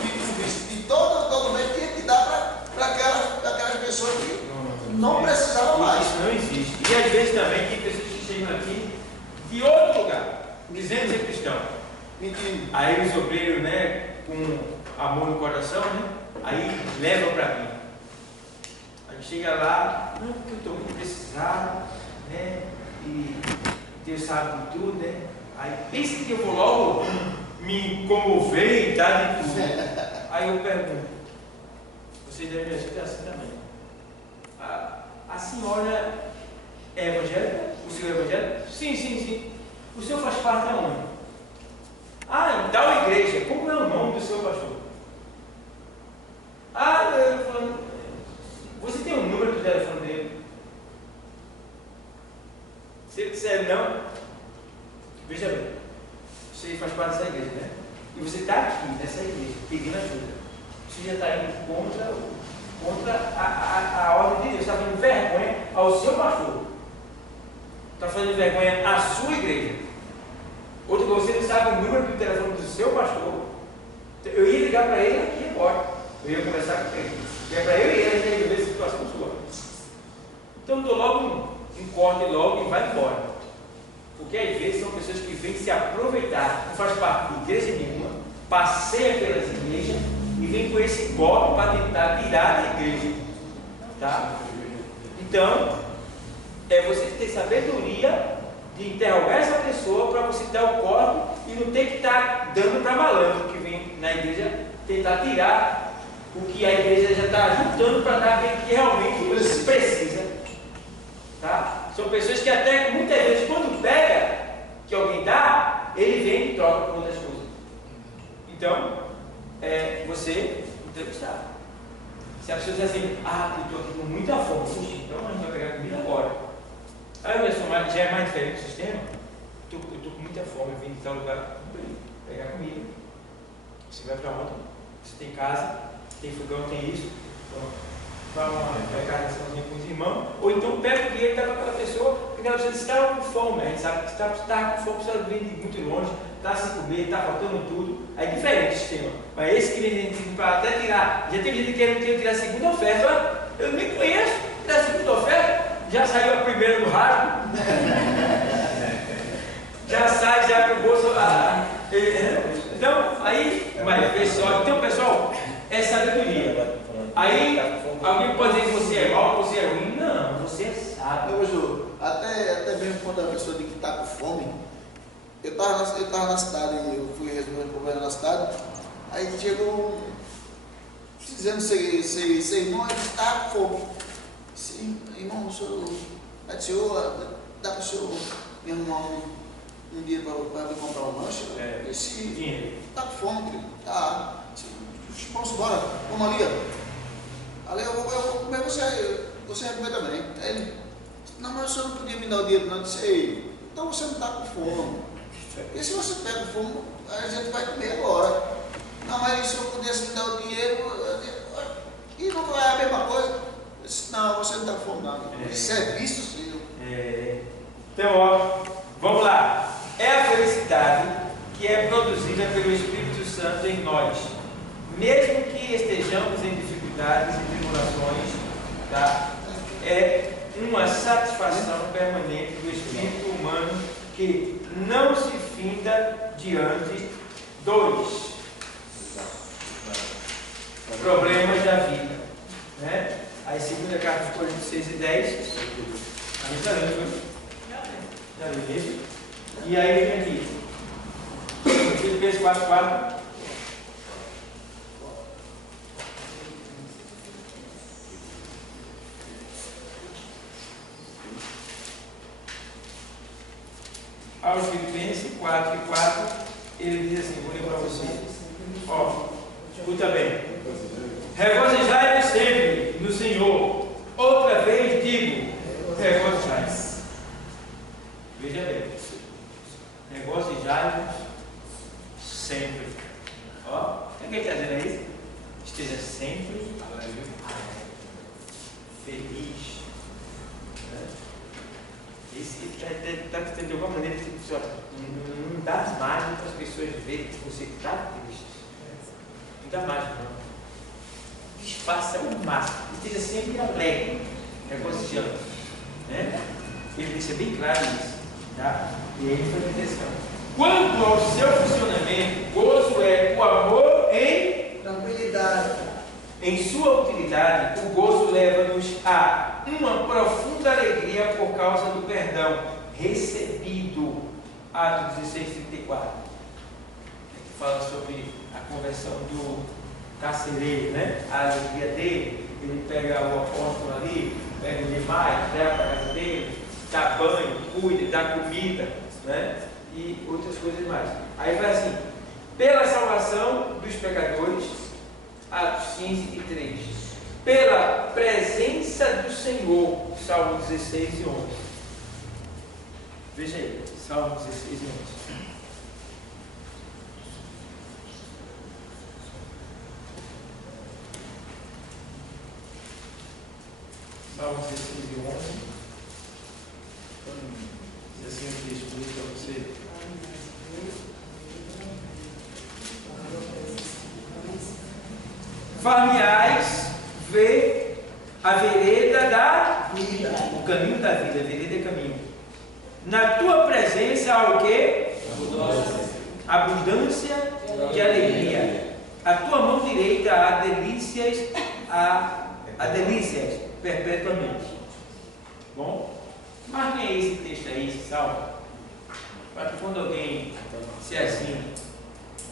vício. E todo mês tinha que dar para aquelas pessoas que não precisavam mais. Isso não existe. E às vezes também tem pessoas que chegam aqui de outro lugar, dizendo ser cristão. Mentindo. Aí os obreiros, né, com amor no coração, né, aí levam para mim. Aí chega lá, não, porque eu estou muito precisado, né, e Deus sabe de tudo, né. Aí pensa que eu vou logo me comover e dar de tudo. Aí eu pergunto, você deve me ajudar assim também. A senhora é evangélica? O senhor é evangélico? Sim. O senhor faz parte da onde? Em tal igreja. Como é o nome do seu pastor? Eu falando, você tem o número do telefone dele? Se ele disser não, veja bem, você faz parte dessa igreja, né? E você está aqui nessa igreja pedindo ajuda. Você já está indo contra a ordem de Deus, está fazendo vergonha ao seu pastor, está fazendo vergonha à sua igreja. Outra coisa, você não sabe o número do telefone do seu pastor. Eu ia ligar para ele aqui agora, eu ia conversar com ele, para eu e ele resolver a situação sua. Então eu dou logo um corte logo e vai embora, porque às vezes são pessoas que vêm se aproveitar, não faz parte de igreja nenhuma, passeia pelas igrejas e vem com esse golpe para tentar tirar da igreja, tá? Então, você ter sabedoria de interrogar essa pessoa para você dar o corpo e não ter que estar dando para malandro que vem na igreja tentar tirar o que a igreja já está juntando para dar aquele que realmente precisa, tá? São pessoas que até muitas vezes quando pega que alguém dá, ele vem e troca por outras coisas. Então, você entrevistar. Se a pessoa diz assim, eu estou aqui com muita fome, então a gente vai pegar comida agora. Aí já é mais diferente o sistema. Eu estou com muita fome, eu vim de tal lugar, pegar comida. Você vai para onde? Você tem casa, tem fogão, tem isso. Vai pegar a liçãozinha com os irmãos, ou então pega o dinheiro e dá para aquela pessoa, porque ela estava com fome, a gente sabe que está com fome, você vem de muito longe, está sem comer, está faltando tudo. Aí é diferente o sistema. Mas esse que vem para até tirar, já tem gente querendo tirar a segunda oferta, eu nem conheço, tirar a segunda oferta, já saiu a primeira do rasgo, já sai já para o bolso. Então, aí, pessoal, é sabedoria. Aí, alguém pode dizer que você é mau, que você é ruim. Não, você é sábio. Até mesmo quando a pessoa diz que está com fome, eu estava na cidade, eu fui resolver um problema na cidade, aí chegou dizendo ser irmão, ele está com fome. Sim, irmão, o senhor dá para o senhor me arrumar um dia para me comprar um lanche? Esse está com fome, querido. Tá. Vamos embora, vamos ali, ó. Ali eu vou comer, você vai comer também. Aí ele, não, mas o senhor não podia me dar o dinheiro, não. Eu disse, então você não está com fome. E se você pega fome, a gente vai comer agora. Não, mas se eu pudesse me dar o dinheiro, e não é a mesma coisa. Eu disse, não, você não está com fome, não. Isso é vício, senhor. Então, vamos lá. É a felicidade que é produzida pelo Espírito Santo em nós. Mesmo que estejamos em dificuldades e tribulações, tá? É uma satisfação permanente do espírito humano que não se finda diante dos problemas da vida, né? Aí, segunda carta de Coríntios 6:10, a gente já leu isso. E aí vem aqui, Filipenses 4:4. aos Filipenses 4:4, ele diz assim, vou ler para você. Ó, escuta bem. Regozijai-vos sempre no Senhor. Outra vez digo, regozijai-vos. Veja bem. Regozijai-vos sempre. Ó, o que ele está dizendo aí? Esteja sempre feliz. Esse está de alguma maneira não dá margem para as pessoas verem que você está triste. Não dá margem, não. Disfarça o máximo. Esteja sempre alegre, regozijando. Né? Ele deixa bem claro isso. Tá? E aí foi a direção. Quanto ao seu funcionamento, gozo é o amor em tranquilidade. Em sua utilidade, o gozo leva-nos a uma profunda alegria por causa do perdão recebido. Atos 16:34. Que fala sobre a conversão do carcereiro, né? A alegria dele. Ele pega o apóstolo ali, pega o demais, leva para a casa dele, dá banho, cuida, dá comida, né? E outras coisas mais. Aí vai assim: pela salvação dos pecadores. Atos 15:3. Pela presença do Senhor, Salmo 16:11. Veja aí, Salmo 16:11. Salmo 16:11. Diz assim o texto para você. Far-me-ás ver a vereda da vida, o caminho da vida, vereda é caminho. Na tua presença há o quê? Abundância de alegria. A tua mão direita há delícias, há delícias perpetuamente. Bom, marquem esse texto aí, esse salmo, para que quando alguém se assim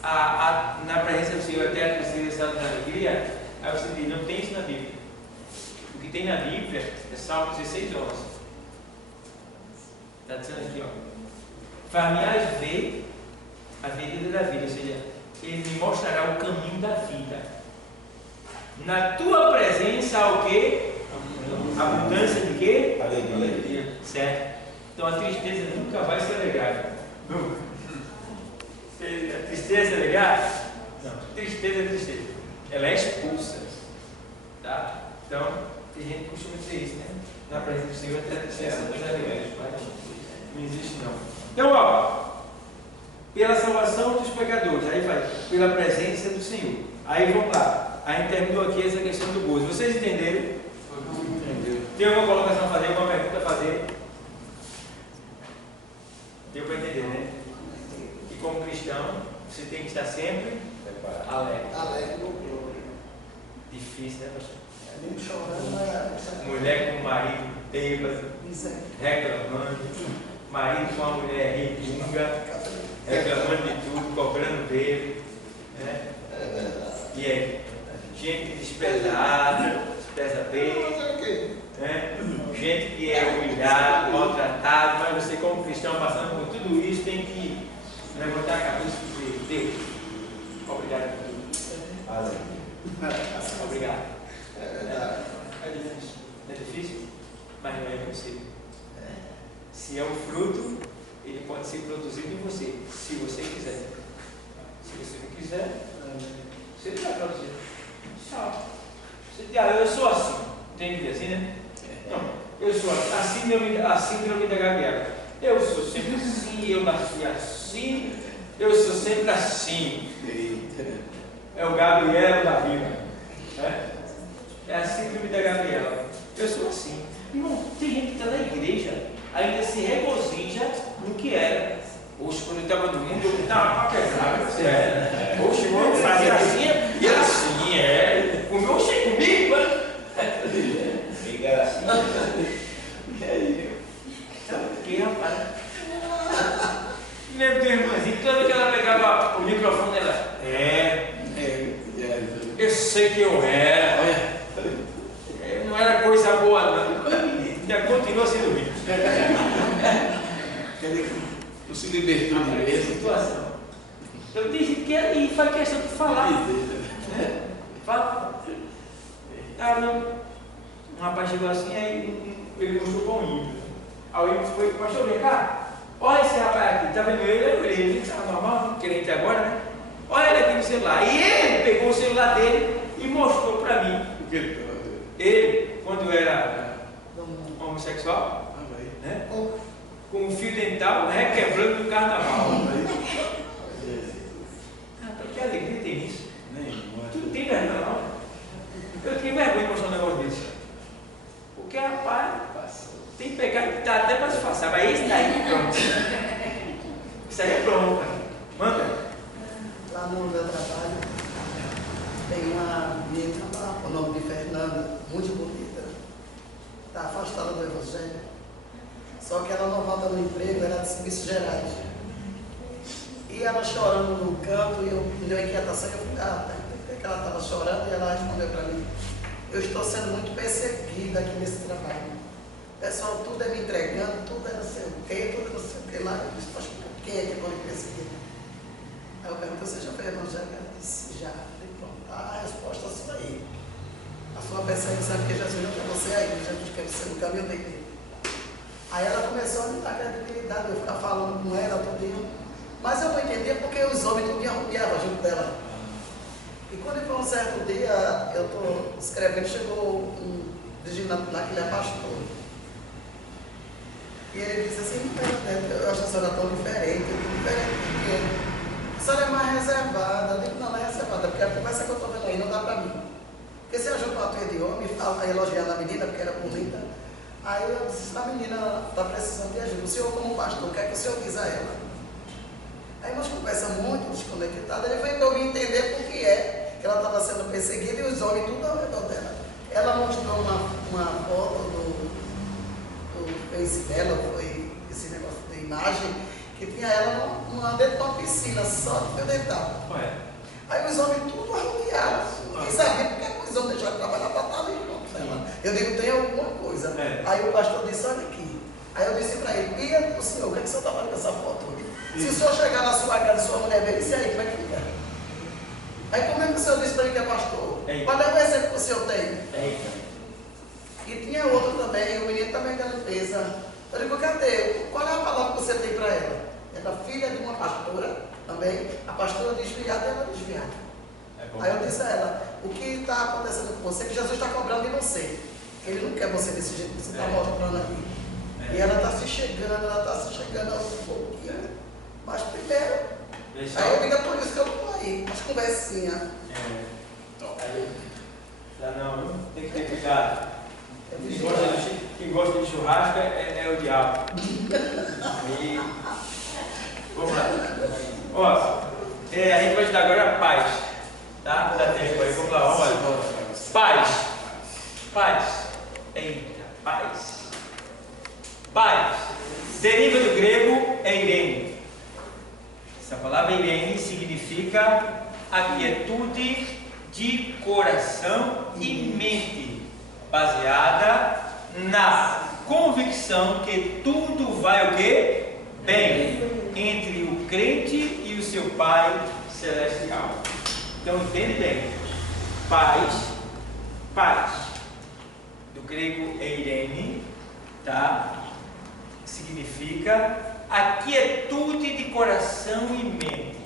na presença do Senhor até a tristeza na alegria, aí você diz, não tem isso na Bíblia. O que tem na Bíblia é Salmo 16:11. Está dizendo aqui, ó. Far-me-ás ver a vereda da vida, ou seja, ele me mostrará o caminho da vida. Na tua presença há o quê? Abundância de quê? Alegria. Certo? Então a tristeza nunca vai ser alegrável. Nunca. A tristeza é legal? Não, tristeza é tristeza. Ela é expulsa. Tá? Então, tem gente que costuma dizer isso, né? Na presença do Senhor até a tristeza dos alegres. Não existe não. Então, ó, pela salvação dos pecadores, aí vai, pela presença do Senhor. Aí vamos lá. Aí terminou aqui essa questão do gozo. Vocês entenderam? Entendeu? Tem alguma colocação a fazer, alguma pergunta a fazer? Deu para entender, né? Como cristão, você tem que estar sempre alegre. Difícil, né, pastor? Mulher com o marido bêbado, reclamando, marido com a mulher ripunga, reclamando de tudo, cobrando dele. Né? E aí? Gente desprezada, despreza bem. Né? Gente que é humilhada, maltratada, mas você, como cristão, passando por tudo isso, tem que levantar a cabeça e dizer, Deus, obrigado por tudo. Obrigado. É difícil, mas não é impossível. Se é um fruto, ele pode ser produzido em você, se você quiser. Se você não quiser, você não vai produzir. Só. Você diz, eu sou assim. Tem que dizer assim, né? Não, eu sou assim, assim síndrome da Gabriela. Eu sou sempre assim, eu nasci assim, eu sou sempre assim. É o Gabriel da Bíblia. É a síndrome da Gabriela. Eu sou assim. Irmão, tem gente que está na igreja, ainda se regozija no que era. Oxe, quando eu estava no mundo, eu estava pesado. Oxe, eu fazia assim, e era assim, o meu chega comigo, fica assim. Que rapaz. Meu Deus, irmãzinho, toda vez que ela pegava o microfone, ela. Eu sei que eu era. Não era coisa boa, não. Ainda continua sendo rico. Tu se libertou de mesmo. Situação. Eu disse que e faz questão de falar. Né? Fala. Um rapaz chegou assim, aí ele mostrou para um índio. Aí o índio foi, pastor, vem cá. Olha esse rapaz aqui, tá vendo ele está normal, crente agora, né? Olha ele aqui no celular. E ele pegou o celular dele e mostrou para mim. Ele, quando era homossexual, né? Com um fio dental requebrando no carnaval. Que alegria tem isso? Tu não tem vergonha, não? Eu tenho vergonha de mostrar um negócio desse. Porque, rapaz, tem pecado que está até para disfarçar, mas esse daí, pronto. Isso aí é pronto, cara. Manda. Lá no meu trabalho, tem uma menina lá, o nome de Fernanda, muito bonita. Está afastada do Evangelho. Só que ela não volta no emprego, ela é de serviços gerais. E ela chorando no canto, e eu me deu inquietação, eu falei, que ela estava chorando, e ela respondeu para mim, eu estou sendo muito perseguida aqui nesse trabalho. O pessoal tudo é me entregando, tudo é não sei o quê, tudo não sei o quê lá. Eu disse, mas por que é que vão me perseguir? Aí eu perguntei, você já foi evangélica? Ela disse, já. Eu falei, pronto, a resposta é isso aí. A sua perseguição é porque Jesus não quer você aí, Jesus quer você no caminho dele. Aí ela começou a me dar credibilidade, eu ficar falando com ela todo dia. Mas eu não entendia porque os homens não me arrumiavam junto dela. E quando foi um certo dia, eu estou escrevendo, chegou um vigilante lá que ele é pastor. E ele disse assim, eu acho a senhora tão diferente, porque a senhora é mais reservada. Eu digo, não é reservada, porque a conversa que eu estou vendo aí não dá para mim. Porque se eu junto uma tua de homem, fala elogiando a menina, porque era bonita, aí eu disse, a menina está precisando de ajuda. O senhor como pastor, o que é que o senhor diz a ela? Aí nós conversamos muito, desconectados, ele foi para eu me entender por que é que ela estava sendo perseguida e os homens tudo ao redor dela. Ela mostrou uma foto do Face dela, foi esse negócio de imagem, que tinha ela dentro de uma piscina, só de fio dental. Aí os homens tudo arrumiaram, e sabia porque os homens deixaram de trabalhar para estar ali junto. Eu digo, tem alguma coisa. Aí o pastor disse, olha aqui. Aí eu disse para ele, e o senhor, o que é que o senhor está fazendo com essa foto? Se o senhor chegar na sua casa, sua mulher ver isso aí, como é que fica? Aí como é que o senhor disse para ele que é pastor? Qual é o exemplo que o senhor tem? E tinha outro também, o menino também da limpeza. Eu digo, cadê? Qual é a palavra que você tem para ela? Ela é filha de uma pastora também, a pastora desviada e ela desviada. Aí eu disse a ela, o que está acontecendo com você, que Jesus está cobrando de você. Ele não quer você desse jeito que você está mostrando aqui. E ela está se chegando aos pouquinho. Mas primeiro, aí eu digo, é por isso que eu não estou aí, as conversinhas. Não, tem que ter cuidado. Quem gosta de churrasco é o diabo. E, vamos lá. Ó, a gente vai estudar agora paz. Tá? Dá tempo aí, vamos lá, vamos lá. Paz. Eita, paz. Paz. Deriva do grego eirene. Essa palavra eirene significa a quietude de coração e mente, baseada na convicção que tudo vai o quê? Bem, entre o crente e o seu Pai Celestial. Então entende bem, paz, do grego eirene, tá? Significa a quietude de coração e mente,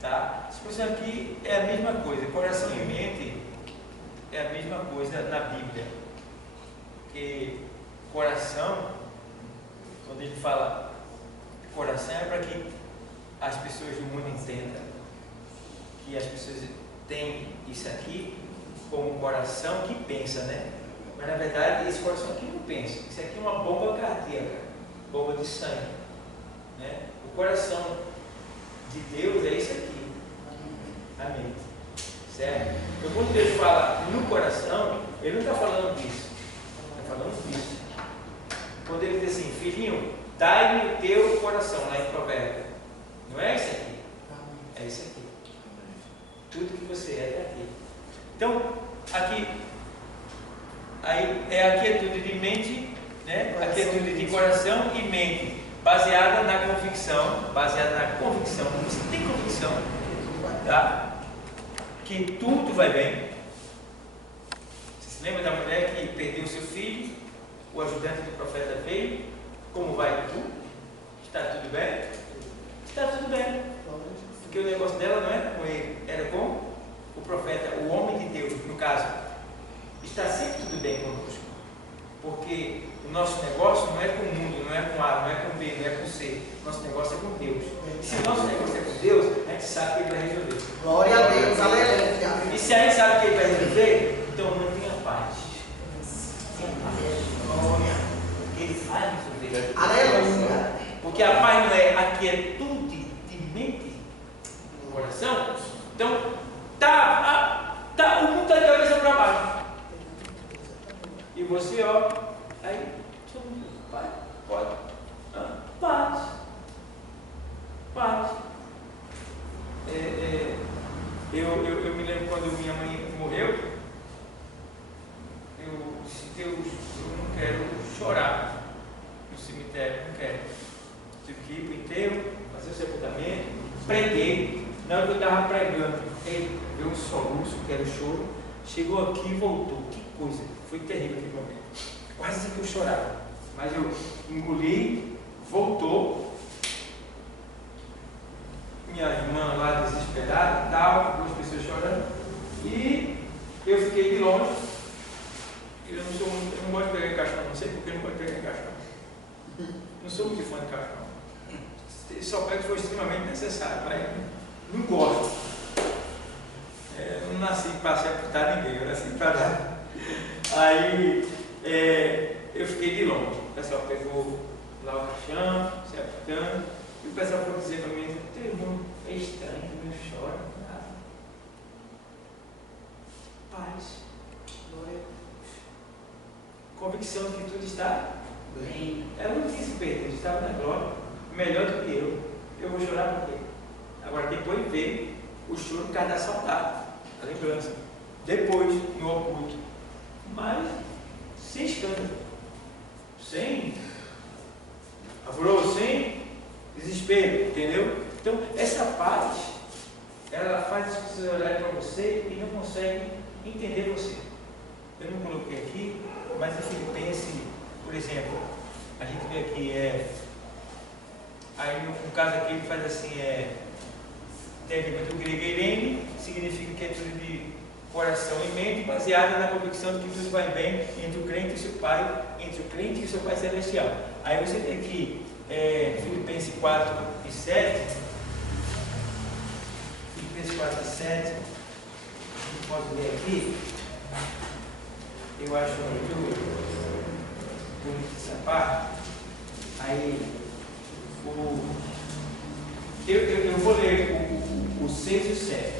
tá? Essa expressão aqui é a mesma coisa, coração e mente é a mesma coisa na Bíblia, porque coração, quando ele fala coração, é para que as pessoas do mundo entendam que as pessoas têm isso aqui como um coração que pensa, né? Mas na verdade esse coração aqui não pensa, isso aqui é uma bomba cardíaca, bomba de sangue, né? O coração de Deus é isso aqui, a mente, certo? Então quando Deus fala no coração, Ele não está falando disso, está falando disso. Quando Ele diz assim, filhinho, dai-me o teu coração, lá em Provérbios, não é isso aqui, é isso aqui. Tudo que você é aqui. Então, aqui, aí é a quietude de mente, né? A quietude de coração e mente, baseada na convicção, você tem convicção, tá? Que tudo vai bem. Você se lembra da mulher que perdeu seu filho? O ajudante do profeta veio. Como vai tudo? Está tudo bem? Está tudo bem. Porque o negócio dela não era com ele, era com o profeta, o homem de Deus, no caso. Está sempre tudo bem conosco. Porque o nosso negócio não é com o mundo, não é com A, não é com B, não é com C. Nosso negócio é com Deus. E se o nosso negócio é com Deus, a gente sabe que Ele vai resolver. Glória a Deus, aleluia. E se a gente sabe que Ele vai resolver, então mantenha a paz. Glória. Porque Ele vai resolver. Aleluia. Porque a paz não é a quietude de mente no coração. Então, o mundo está de cabeça para baixo. E você, ó, aí, vai, pode, paz. Eu me lembro quando minha mãe morreu, eu disse, Deus, eu não quero chorar no cemitério, não quero. Tive que ir para o enterro, fazer o sepultamento, preguei. Na hora que eu estava pregando, veio um soluço, que era o choro, chegou aqui e voltou. Que coisa, foi terrível aquele momento. Quase que eu chorava, mas eu engoli, voltou. Minha irmã lá desesperada, tal, duas pessoas chorando, e eu fiquei de longe. Eu não gosto de pegar em caixão, não sei porque eu não gosto de pegar em caixão. Não sou muito fã de caixão. Só pego se for extremamente necessário, mas não gosto. Eu não nasci para sepultar ninguém, eu nasci para dar. Aí eu fiquei de longe. O pessoal pegou lá o caixão, sepultando, e o pessoal foi dizer para mim, teu irmão é estranho, não chora, nada. Paz, glória a Deus. Convicção de que tudo está bem. Ela não disse Pedro, ele estava na glória, melhor do que eu. Eu vou chorar por quê? Agora depois veio o choro por causa da saudade, a lembrança. Depois, no oculto. Mas sem escândalo, sem alvoroço, sem desespero, entendeu? Então, essa paz, ela faz as pessoas olharem para você e não conseguem entender você. Eu não coloquei aqui, mas em Filipenses, por exemplo, a gente vê aqui, aí no caso aqui ele faz assim, entendimento grego eirene, significa que é tudo de coração e mente, baseada na convicção de que tudo vai bem entre o crente e seu Pai, entre o crente e seu Pai Celestial. Aí você tem aqui Filipenses 4 e 7. Filipenses 4 e 7. A gente pode ler aqui. Eu acho muito bonito essa parte. Aí eu vou ler o 6 e o 7.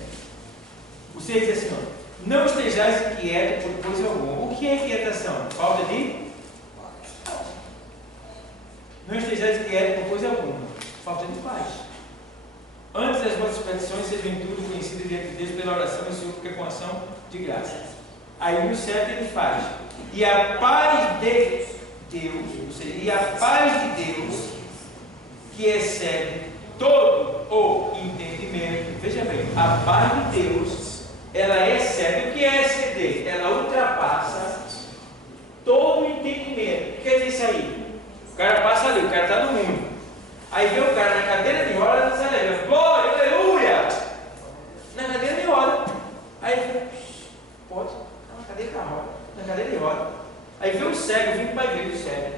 O 6 diz assim, ó, não estejais inquietos por coisa alguma. O que é inquietação? Falta de? Não estejais inquietos por coisa alguma. Falta de paz. Antes as vossas petições sejam em tudo conhecidas diante de Deus pela oração e súplica com ação de graça. Aí no 7 ele faz. E a paz de Deus, ou seja, e a paz de Deus, que excede todo o entendimento. Veja bem, a paz de Deus, ela excede. O que é exceder? Ela ultrapassa todo o entendimento. O que é isso aí? O cara passa ali, o cara está no mundo. Aí vê o cara na cadeira de roda, não sai daí, glória, aleluia! Na cadeira de roda. Aí ele pode, tá na cadeira de roda, na cadeira de roda. Aí vê o cego, vindo para a igreja, o cego.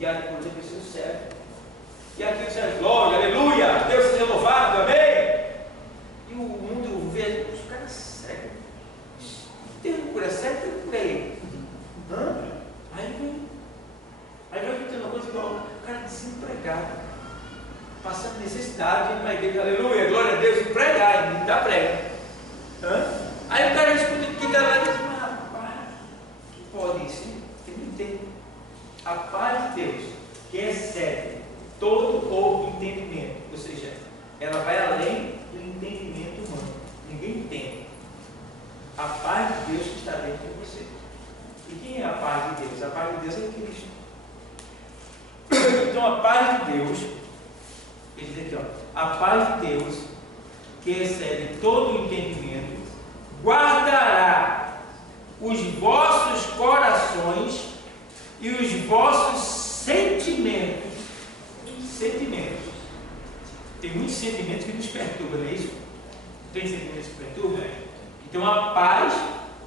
E a pessoa o cego. E aqui o cego, glória, aleluia, Deus seja louvado, amém? E o mundo vê os caras cegos. Tem um cura cego, tem um cura ele. Aí vai ter uma coisa igual, o cara desempregado, passando necessidade, indo para a igreja, aleluia, glória a Deus, e pregar, ele dá prega. Aí o cara escuta que está lá e diz, mas rapaz, que pode isso? Tem que entender. A paz de Deus, que excede todo o entendimento, ou seja, ela vai além do entendimento humano. Ninguém entende. A paz de Deus que está dentro de você. E quem é a paz de Deus? A paz de Deus é Cristo. então a paz de Deus, ele diz aqui, ó, a paz de Deus, que excede todo o entendimento, guardará os vossos corações e os vossos sentimentos. Sentimentos. Tem muitos sentimentos que nos perturbam, não é isso? Tem sentimentos que perturbam? Então a paz,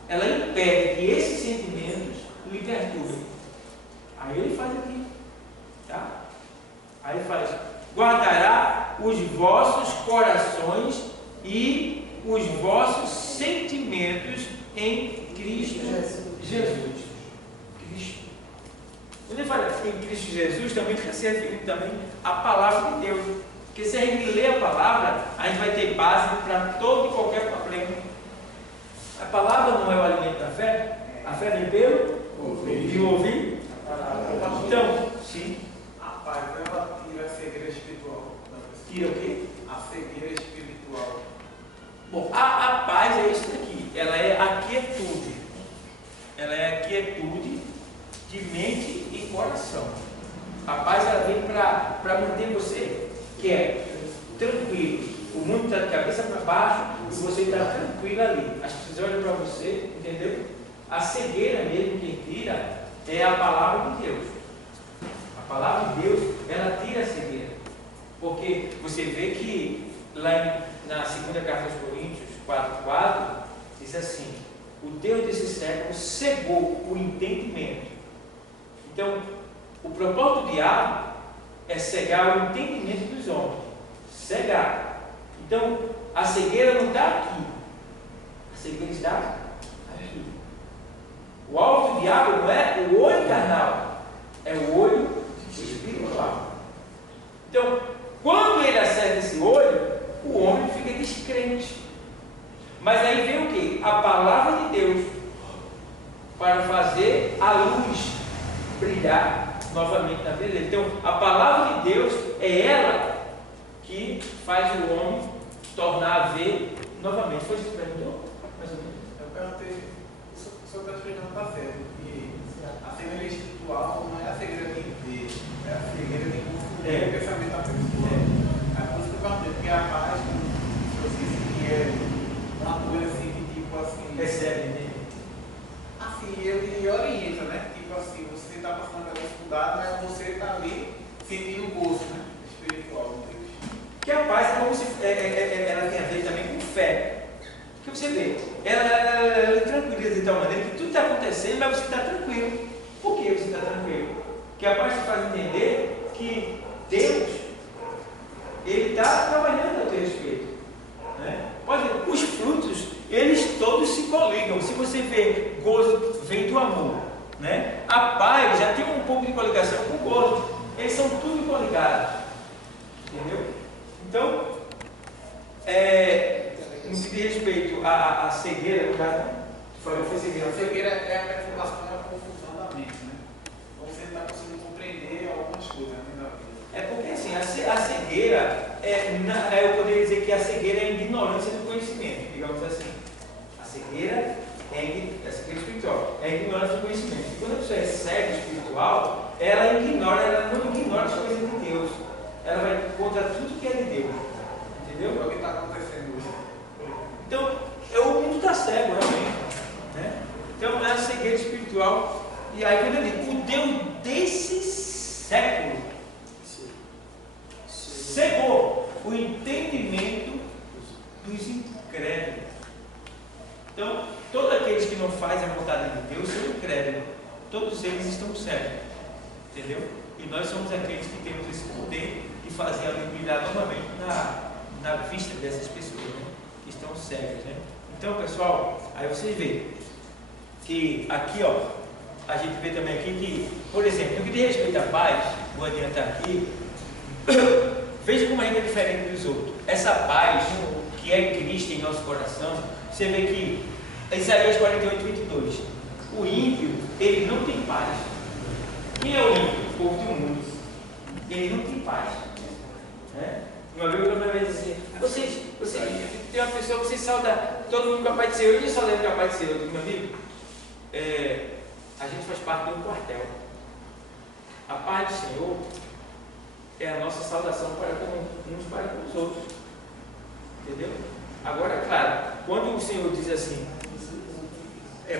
ela impede que esses sentimentos lhe perturbem. Aí ele faz aqui, tá? Aí ele faz: guardará os vossos corações e os vossos sentimentos em Cristo Jesus. Cristo. Quando ele fala em Cristo Jesus, também está se referindo também à palavra de Deus. Porque se a gente lê a palavra, a gente vai ter base para todo e qualquer problema. A palavra não é o alimento da fé? A fé vem pelo ouvir. Então, sim. A paz, ela tira a cegueira espiritual. Tira o quê? A cegueira espiritual. Bom, a paz é isso daqui. Ela é a quietude. Ela é a quietude de mente e coração. A paz, ela vem para manter você quieto, tranquilo. O mundo está de cabeça para baixo e você está tranquilo ali. As pessoas olham para você, entendeu? A cegueira mesmo que tira é a palavra de Deus. A palavra de Deus, ela tira a cegueira. Porque você vê que lá na segunda carta aos Coríntios 4:4 diz assim: o Deus desse século cegou o entendimento. Então, o propósito do diabo é cegar o entendimento dos homens. Cegar. Então, a cegueira não está aqui. A cegueira está aqui. O alvo do diabo não é o olho carnal, é o olho espiritual. Então, quando ele acerta esse olho, o homem fica descrente. Mas aí vem o que? A palavra de Deus para fazer a luz brilhar novamente na vida dele. Então, a palavra de Deus é ela que faz o homem tornar a ver novamente. Foi isso que você perguntou? Mais ou menos. Eu perguntei, o senhor está explicando, está certo, que a cegueira espiritual não é a cegueira de ver, é a cegueira de confundir o pensamento da pessoa. É por isso que eu perguntei, porque a paz, como o senhor disse, que é uma coisa assim, que tipo assim... Recebe, né? Assim, ele orienta, né? Tipo assim, você está passando pela dificuldade, mas você está ali sentindo o gosto, né? Espiritual de Deus. Que a paz é como se ela tem a ver também com fé. Porque você vê, ela tranquiliza de tal maneira que tudo está acontecendo, mas você está tranquilo. Por que você está tranquilo? Porque a paz te faz entender que Deus, Ele está trabalhando a teu respeito. Né? Pode ver, os frutos, eles todos se coligam. Se você vê, gozo vem do amor. Né? A paz já tem um pouco de coligação com o gozo. Eles são tudo coligados. Entendeu? Então, no que diz respeito à cegueira, o cara falou que foi cegueira. A cegueira é a perturbação e a confusão da mente, né? Então você não está conseguindo compreender algumas coisas na vida. É porque assim, a cegueira, eu poderia dizer que a cegueira é a ignorância do conhecimento, digamos assim. A cegueira a cegueira espiritual é a ignorância do conhecimento. E quando a pessoa é cega espiritual, ela não ignora as coisas de Deus. Ela vai contra tudo que é de Deus. Entendeu? É o que está acontecendo hoje. Então, o mundo está cego, realmente. Né? Então, é a cegueira espiritual. E aí, quando ele diz, o Deus desse século cegou o entendimento dos incrédulos. Então, todos aqueles que não fazem a vontade de Deus são incrédulos. Todos eles estão cegos. Entendeu? E nós somos aqueles que temos esse poder de fazer a luz brilhar novamente na vista dessas pessoas, né? Que estão cegas, né? Então, pessoal, aí vocês veem que aqui, ó, a gente vê também aqui que, por exemplo, no que diz respeito à paz, vou adiantar aqui, veja como a gente é diferente dos outros. Essa paz que é Cristo em nosso coração, você vê que Isaías 48:22, o ímpio, ele não tem paz. Quem é o ímpio? O povo do mundo. Ele não tem paz. Né? Uma vez eu vai dizer, vocês tem uma pessoa que vocês saudam todo mundo capaz de ser eu, e eu saudando capaz de ser eu. Meu amigo, a gente faz parte de um quartel. A paz do Senhor, é a nossa saudação para uns para com os outros. Entendeu? Agora, claro, quando o Senhor diz assim,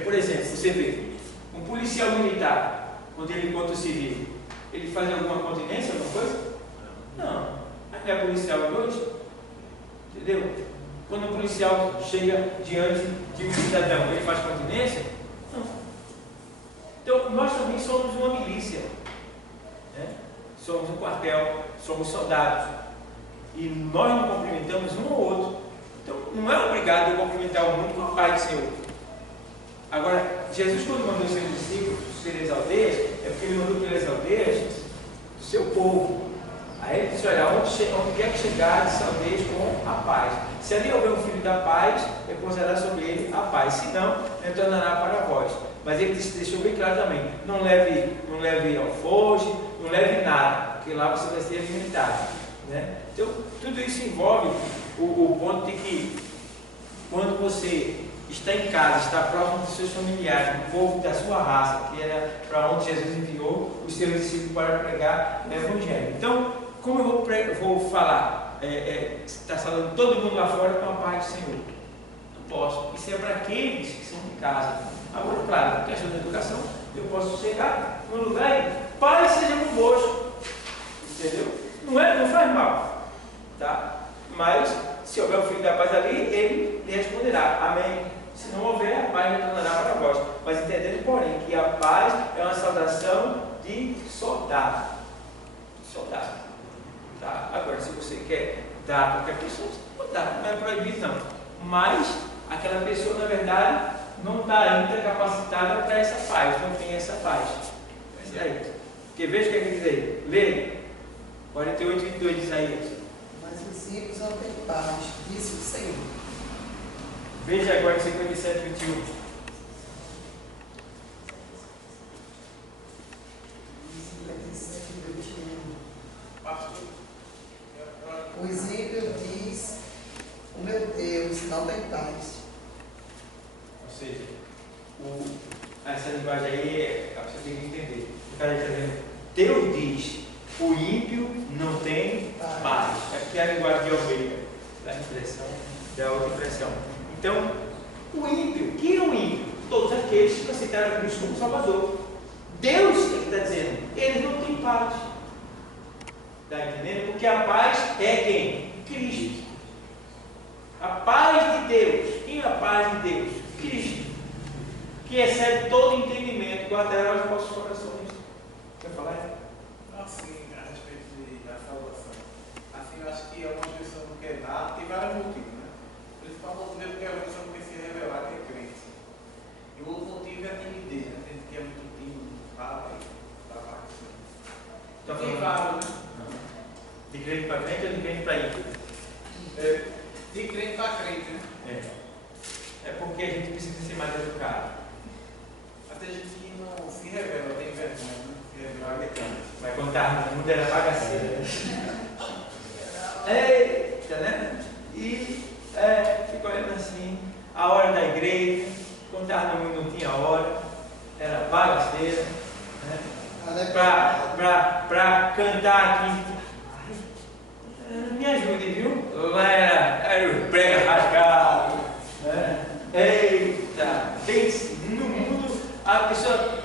por exemplo, você vê, um policial militar, quando ele encontra o civil, ele faz alguma continência, alguma coisa? Não. Não é policial de hoje? Entendeu? Quando um policial chega diante de um cidadão, ele faz continência? Não. Então, nós também somos uma milícia. Né? Somos um quartel, somos soldados. E nós não cumprimentamos um ou outro. Então, não é obrigado a cumprimentar o mundo com a paz do Senhor. Agora, Jesus, quando mandou os seus discípulos pelas aldeias, é porque ele mandou pelas aldeias do seu povo. Aí ele disse: olha, onde quer que chegar, aldeias com a paz. Se ali houver um filho da paz, repousará sobre ele a paz. Se não, retornará para vós. Mas ele deixou bem claro também: não leve alforje, não leve nada, porque lá você vai ser alimentado. Né? Então, tudo isso envolve o ponto de que, quando você está em casa, está próximo dos seus familiares, do povo da sua raça, que era para onde Jesus enviou os seus discípulos para pregar o Evangelho. Então, como eu vou falar, está falando todo mundo lá fora com a paz do Senhor? Não posso. Isso é para aqueles que são de casa. Agora, claro, na questão da educação, eu posso chegar num lugar e paz seja convosco. Entendeu? Não faz mal. Tá? Mas, se houver o filho da paz ali, ele lhe responderá: amém. Se não houver, a paz retornará para vós. Mas entendendo, porém, que a paz é uma saudação de soldado. Soldado. Tá? Agora, se você quer dar a qualquer pessoa, você pode dar, não é proibido não. Mas aquela pessoa, na verdade, não está ainda capacitada para essa paz, não tem essa paz. E aí? Porque veja o que é que diz aí. Lê 48, 22 diz aí. Mas os ímpios não têm paz, disse o Senhor. Veja agora 57, 21. Os ímpios diz: o meu Deus não tem paz. Ou seja, essa linguagem aí você tem que entender. O cara está dizendo: Deus diz, o ímpio não tem paz. É porque é a linguagem de Almeida, da impressão, da outra impressão. Então, o ímpio, quem é o ímpio? Todos aqueles que aceitaram a Cristo como Salvador. Deus é que está dizendo, eles não têm paz. Está entendendo? Porque a paz é quem? Cristo. A paz de Deus. Quem é a paz de Deus? Cristo. Que excede todo entendimento, guardará os vossos corações. Quer falar? Assim, a respeito da salvação. Assim, eu acho que algumas pessoas não querem dar, tem vários motivos, né? O principal motivo é porque a pessoa não quer se revelar que é crente. E o outro motivo é a timidez, né? Tem gente que é muito tímido, fala e dá parte. Então, Tem vários, né? De crente para crente ou de crente para ímpio? De crente para crente, né? É porque a gente precisa ser mais educado. Até gente que não se revela, tem vergonha, né? Se revela Vai contar, o mundo era bagaceira. Eita, né? E fica olhando assim, a hora da igreja, contava no mundo não tinha hora, era bagaceira, né? Para cantar aqui. Me ajude, viu? Lá era o prega rasgado, né? Eita, pense, no mundo, a pessoa,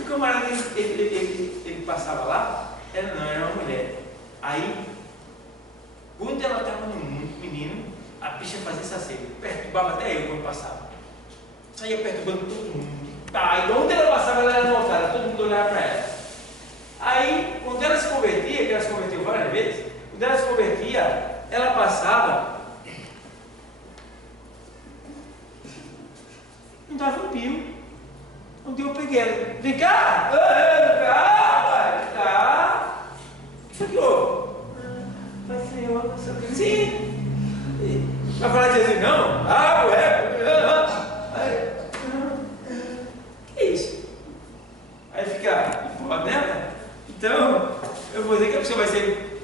o camarada, ele passava lá, era uma mulher. Aí, quando ela estava no mundo, menino, a bicha fazia essa cena, perturbava até eu quando passava. Saía perturbando todo mundo. Tá, e onde ela passava, ela era notada, todo mundo olhava para ela. Aí, quando ela se convertia, que ela se converteu várias vezes, quando ela se convertia, ela passava, não dava um pio. Um dia eu peguei ela, vem cá, tá. O que foi? Pai Senhor, sim. Vai falar de Jesus, não? Que isso? Aí fica, pode, né? Então, eu vou dizer que a pessoa vai ser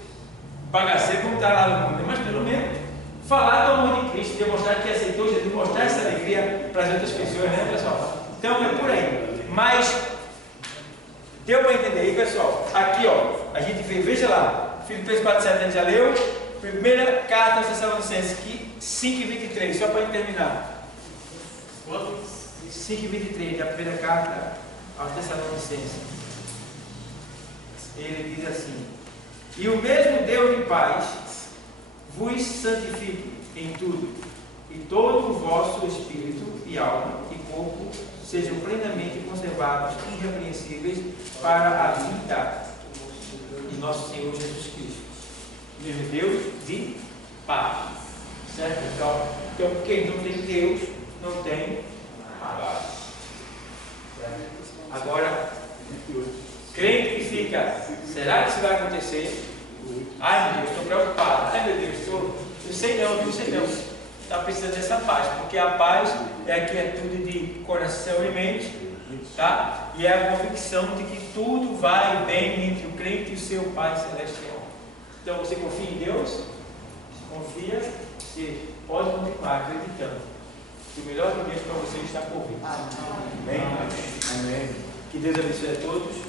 bagaceiro como está lá no mundo, mas pelo menos falar do amor de Cristo, demonstrar que aceitou Jesus, mostrar essa alegria para as outras pessoas, né, pessoal? Então é por aí. Mas deu para entender aí, pessoal? Aqui, ó, a gente vê, veja lá, Filipenses 4,7 a gente já leu. Primeira carta aos Tessalonicenses, 5:23, só para terminar. 5:23, a primeira carta aos Tessalonicenses. Ele diz assim: e o mesmo Deus de paz vos santifique em tudo, e todo o vosso espírito e alma e corpo sejam plenamente conservados, irrepreensíveis, para a vinda de nosso Senhor Jesus Cristo. Mesmo Deus de paz. Certo, pessoal? Então, quem não tem Deus, não tem paz. Agora, crente que fica, será que isso vai acontecer? Ai meu Deus, estou preocupado. Ai meu Deus, eu sei não, eu sei não. Está precisando dessa paz, porque a paz é a quietude de coração e mente, tá? E é a convicção de que tudo vai bem entre o crente e o seu Pai Celestial. Então você confia em Deus? Confia, você pode continuar acreditando que o melhor de Deus para você está por vir. Amém? Amém. Que Deus abençoe a todos.